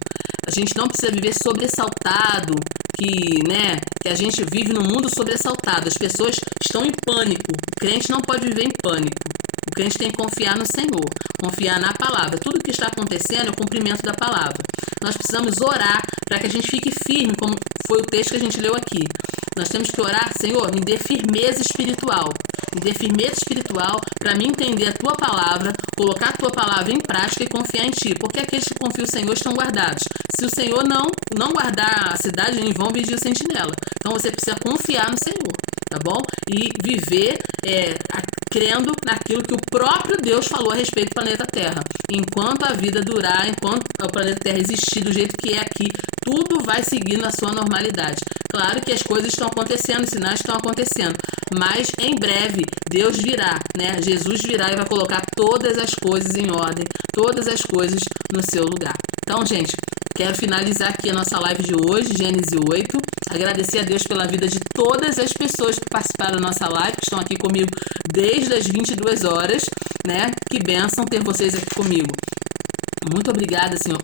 A gente não precisa viver sobressaltado, que a gente vive num mundo sobressaltado. As pessoas estão em pânico. O crente não pode viver em pânico. O crente tem que confiar no Senhor, confiar na palavra. Tudo que está acontecendo é o cumprimento da palavra. Nós precisamos orar para que a gente fique firme, como foi o texto que a gente leu aqui. Nós temos que orar: Senhor, me dê firmeza espiritual. Me dê firmeza espiritual para mim entender a Tua palavra, colocar a Tua palavra em prática e confiar em Ti. Porque aqueles que confiam no Senhor estão guardados. Se o Senhor não guardar a cidade, em vão vigia o sentinela. Então você precisa confiar no Senhor, tá bom? E viver crendo naquilo que o próprio Deus falou a respeito do planeta Terra. Enquanto a vida durar, enquanto o planeta Terra existir do jeito que é aqui, tudo vai seguir na sua normalidade. Claro que as coisas estão acontecendo, os sinais estão acontecendo, mas em breve Deus virá, né? Jesus virá e vai colocar todas as coisas em ordem, todas as coisas no seu lugar. Então, gente, quero finalizar aqui a nossa live de hoje, Gênesis 8. Agradecer a Deus pela vida de todas as pessoas que participaram da nossa live, que estão aqui comigo desde as 22 horas, né? Que bênção ter vocês aqui comigo. Muito obrigada, Senhor,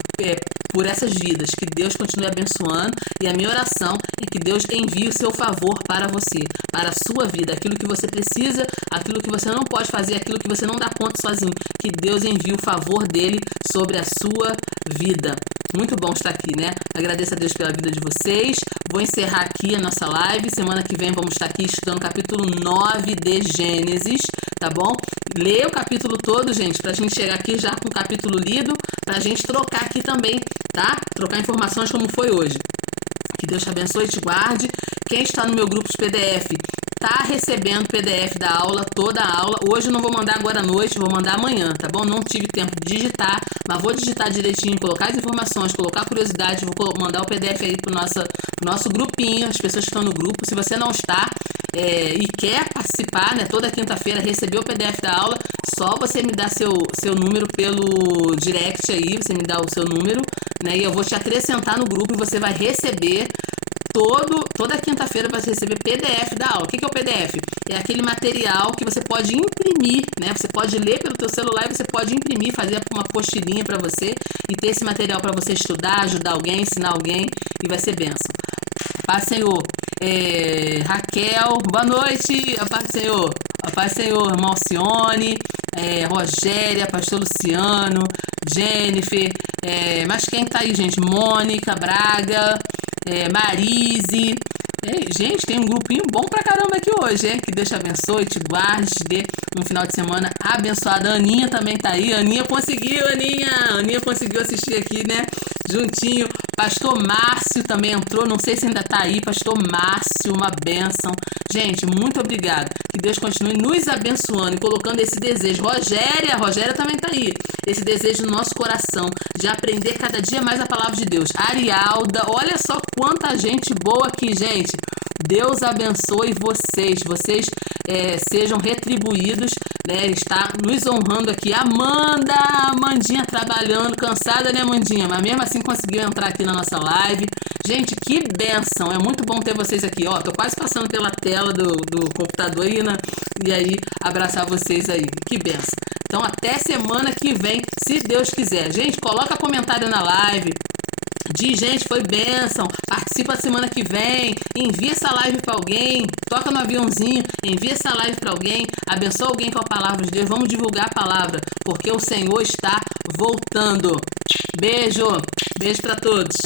por essas vidas. Que Deus continue abençoando. E a minha oração é que Deus envie o seu favor para você, para a sua vida. Aquilo que você precisa, aquilo que você não pode fazer, aquilo que você não dá conta sozinho. Que Deus envie o favor dele sobre a sua vida. Muito bom estar aqui, né? Agradeço a Deus pela vida de vocês. Vou encerrar aqui a nossa live. Semana que vem vamos estar aqui estudando o capítulo 9 de Gênesis, tá bom? Leia o capítulo todo, gente, pra gente chegar aqui já com o capítulo lido, pra gente trocar aqui também, tá? Trocar informações como foi hoje. Que Deus te abençoe e te guarde. Quem está no meu grupo de PDF tá recebendo o PDF da aula, toda a aula. Hoje eu não vou mandar agora à noite, vou mandar amanhã, tá bom? Não tive tempo de digitar, mas vou digitar direitinho, colocar as informações, colocar a curiosidade, vou mandar o PDF aí pro nosso grupinho, as pessoas que estão no grupo. Se você não está e quer participar, né, toda quinta-feira, receber o PDF da aula, só você me dá seu número pelo direct aí, você me dá o seu número, né, e eu vou te acrescentar no grupo e você vai receber toda quinta-feira você receber PDF da aula. O que é o PDF? É aquele material que você pode imprimir, né? Você pode ler pelo teu celular e você pode imprimir, fazer uma postilhinha para você e ter esse material para você estudar, ajudar alguém, ensinar alguém e vai ser bênção. Paz, Senhor. Raquel, boa noite. A paz do Senhor. A paz do Senhor, irmão Alcione, Rogéria, pastor Luciano, Jennifer, mas quem tá aí, gente? Mônica Braga, Marise. Gente, tem um grupinho bom pra caramba aqui hoje, hein? Que Deus te abençoe, te guarde, te dê um final de semana abençoado. A Aninha também tá aí. Aninha conseguiu, Aninha conseguiu assistir aqui, né? Juntinho. Pastor Márcio também entrou, não sei se ainda tá aí. Pastor Márcio, uma bênção. Gente, muito obrigado. Que Deus continue nos abençoando e colocando esse desejo. Rogéria também tá aí. Esse desejo no nosso coração de aprender cada dia mais a palavra de Deus. Arialda, olha só quanta gente boa aqui, gente. Deus abençoe vocês. Vocês sejam retribuídos, né? Ele está nos honrando aqui. Amandinha trabalhando, cansada, né, Amandinha? Mas mesmo assim conseguiu entrar aqui na nossa live. Gente, que bênção. É muito bom ter vocês aqui. Ó, tô quase passando pela tela do computador e aí abraçar vocês aí. Que bênção. Então até semana que vem, se Deus quiser. Gente, coloca comentário na live. Diz, gente, foi bênção, participa da semana que vem, envia essa live para alguém, toca no aviãozinho, envia essa live para alguém, abençoa alguém com a palavra de Deus, vamos divulgar a palavra, porque o Senhor está voltando. Beijo para todos.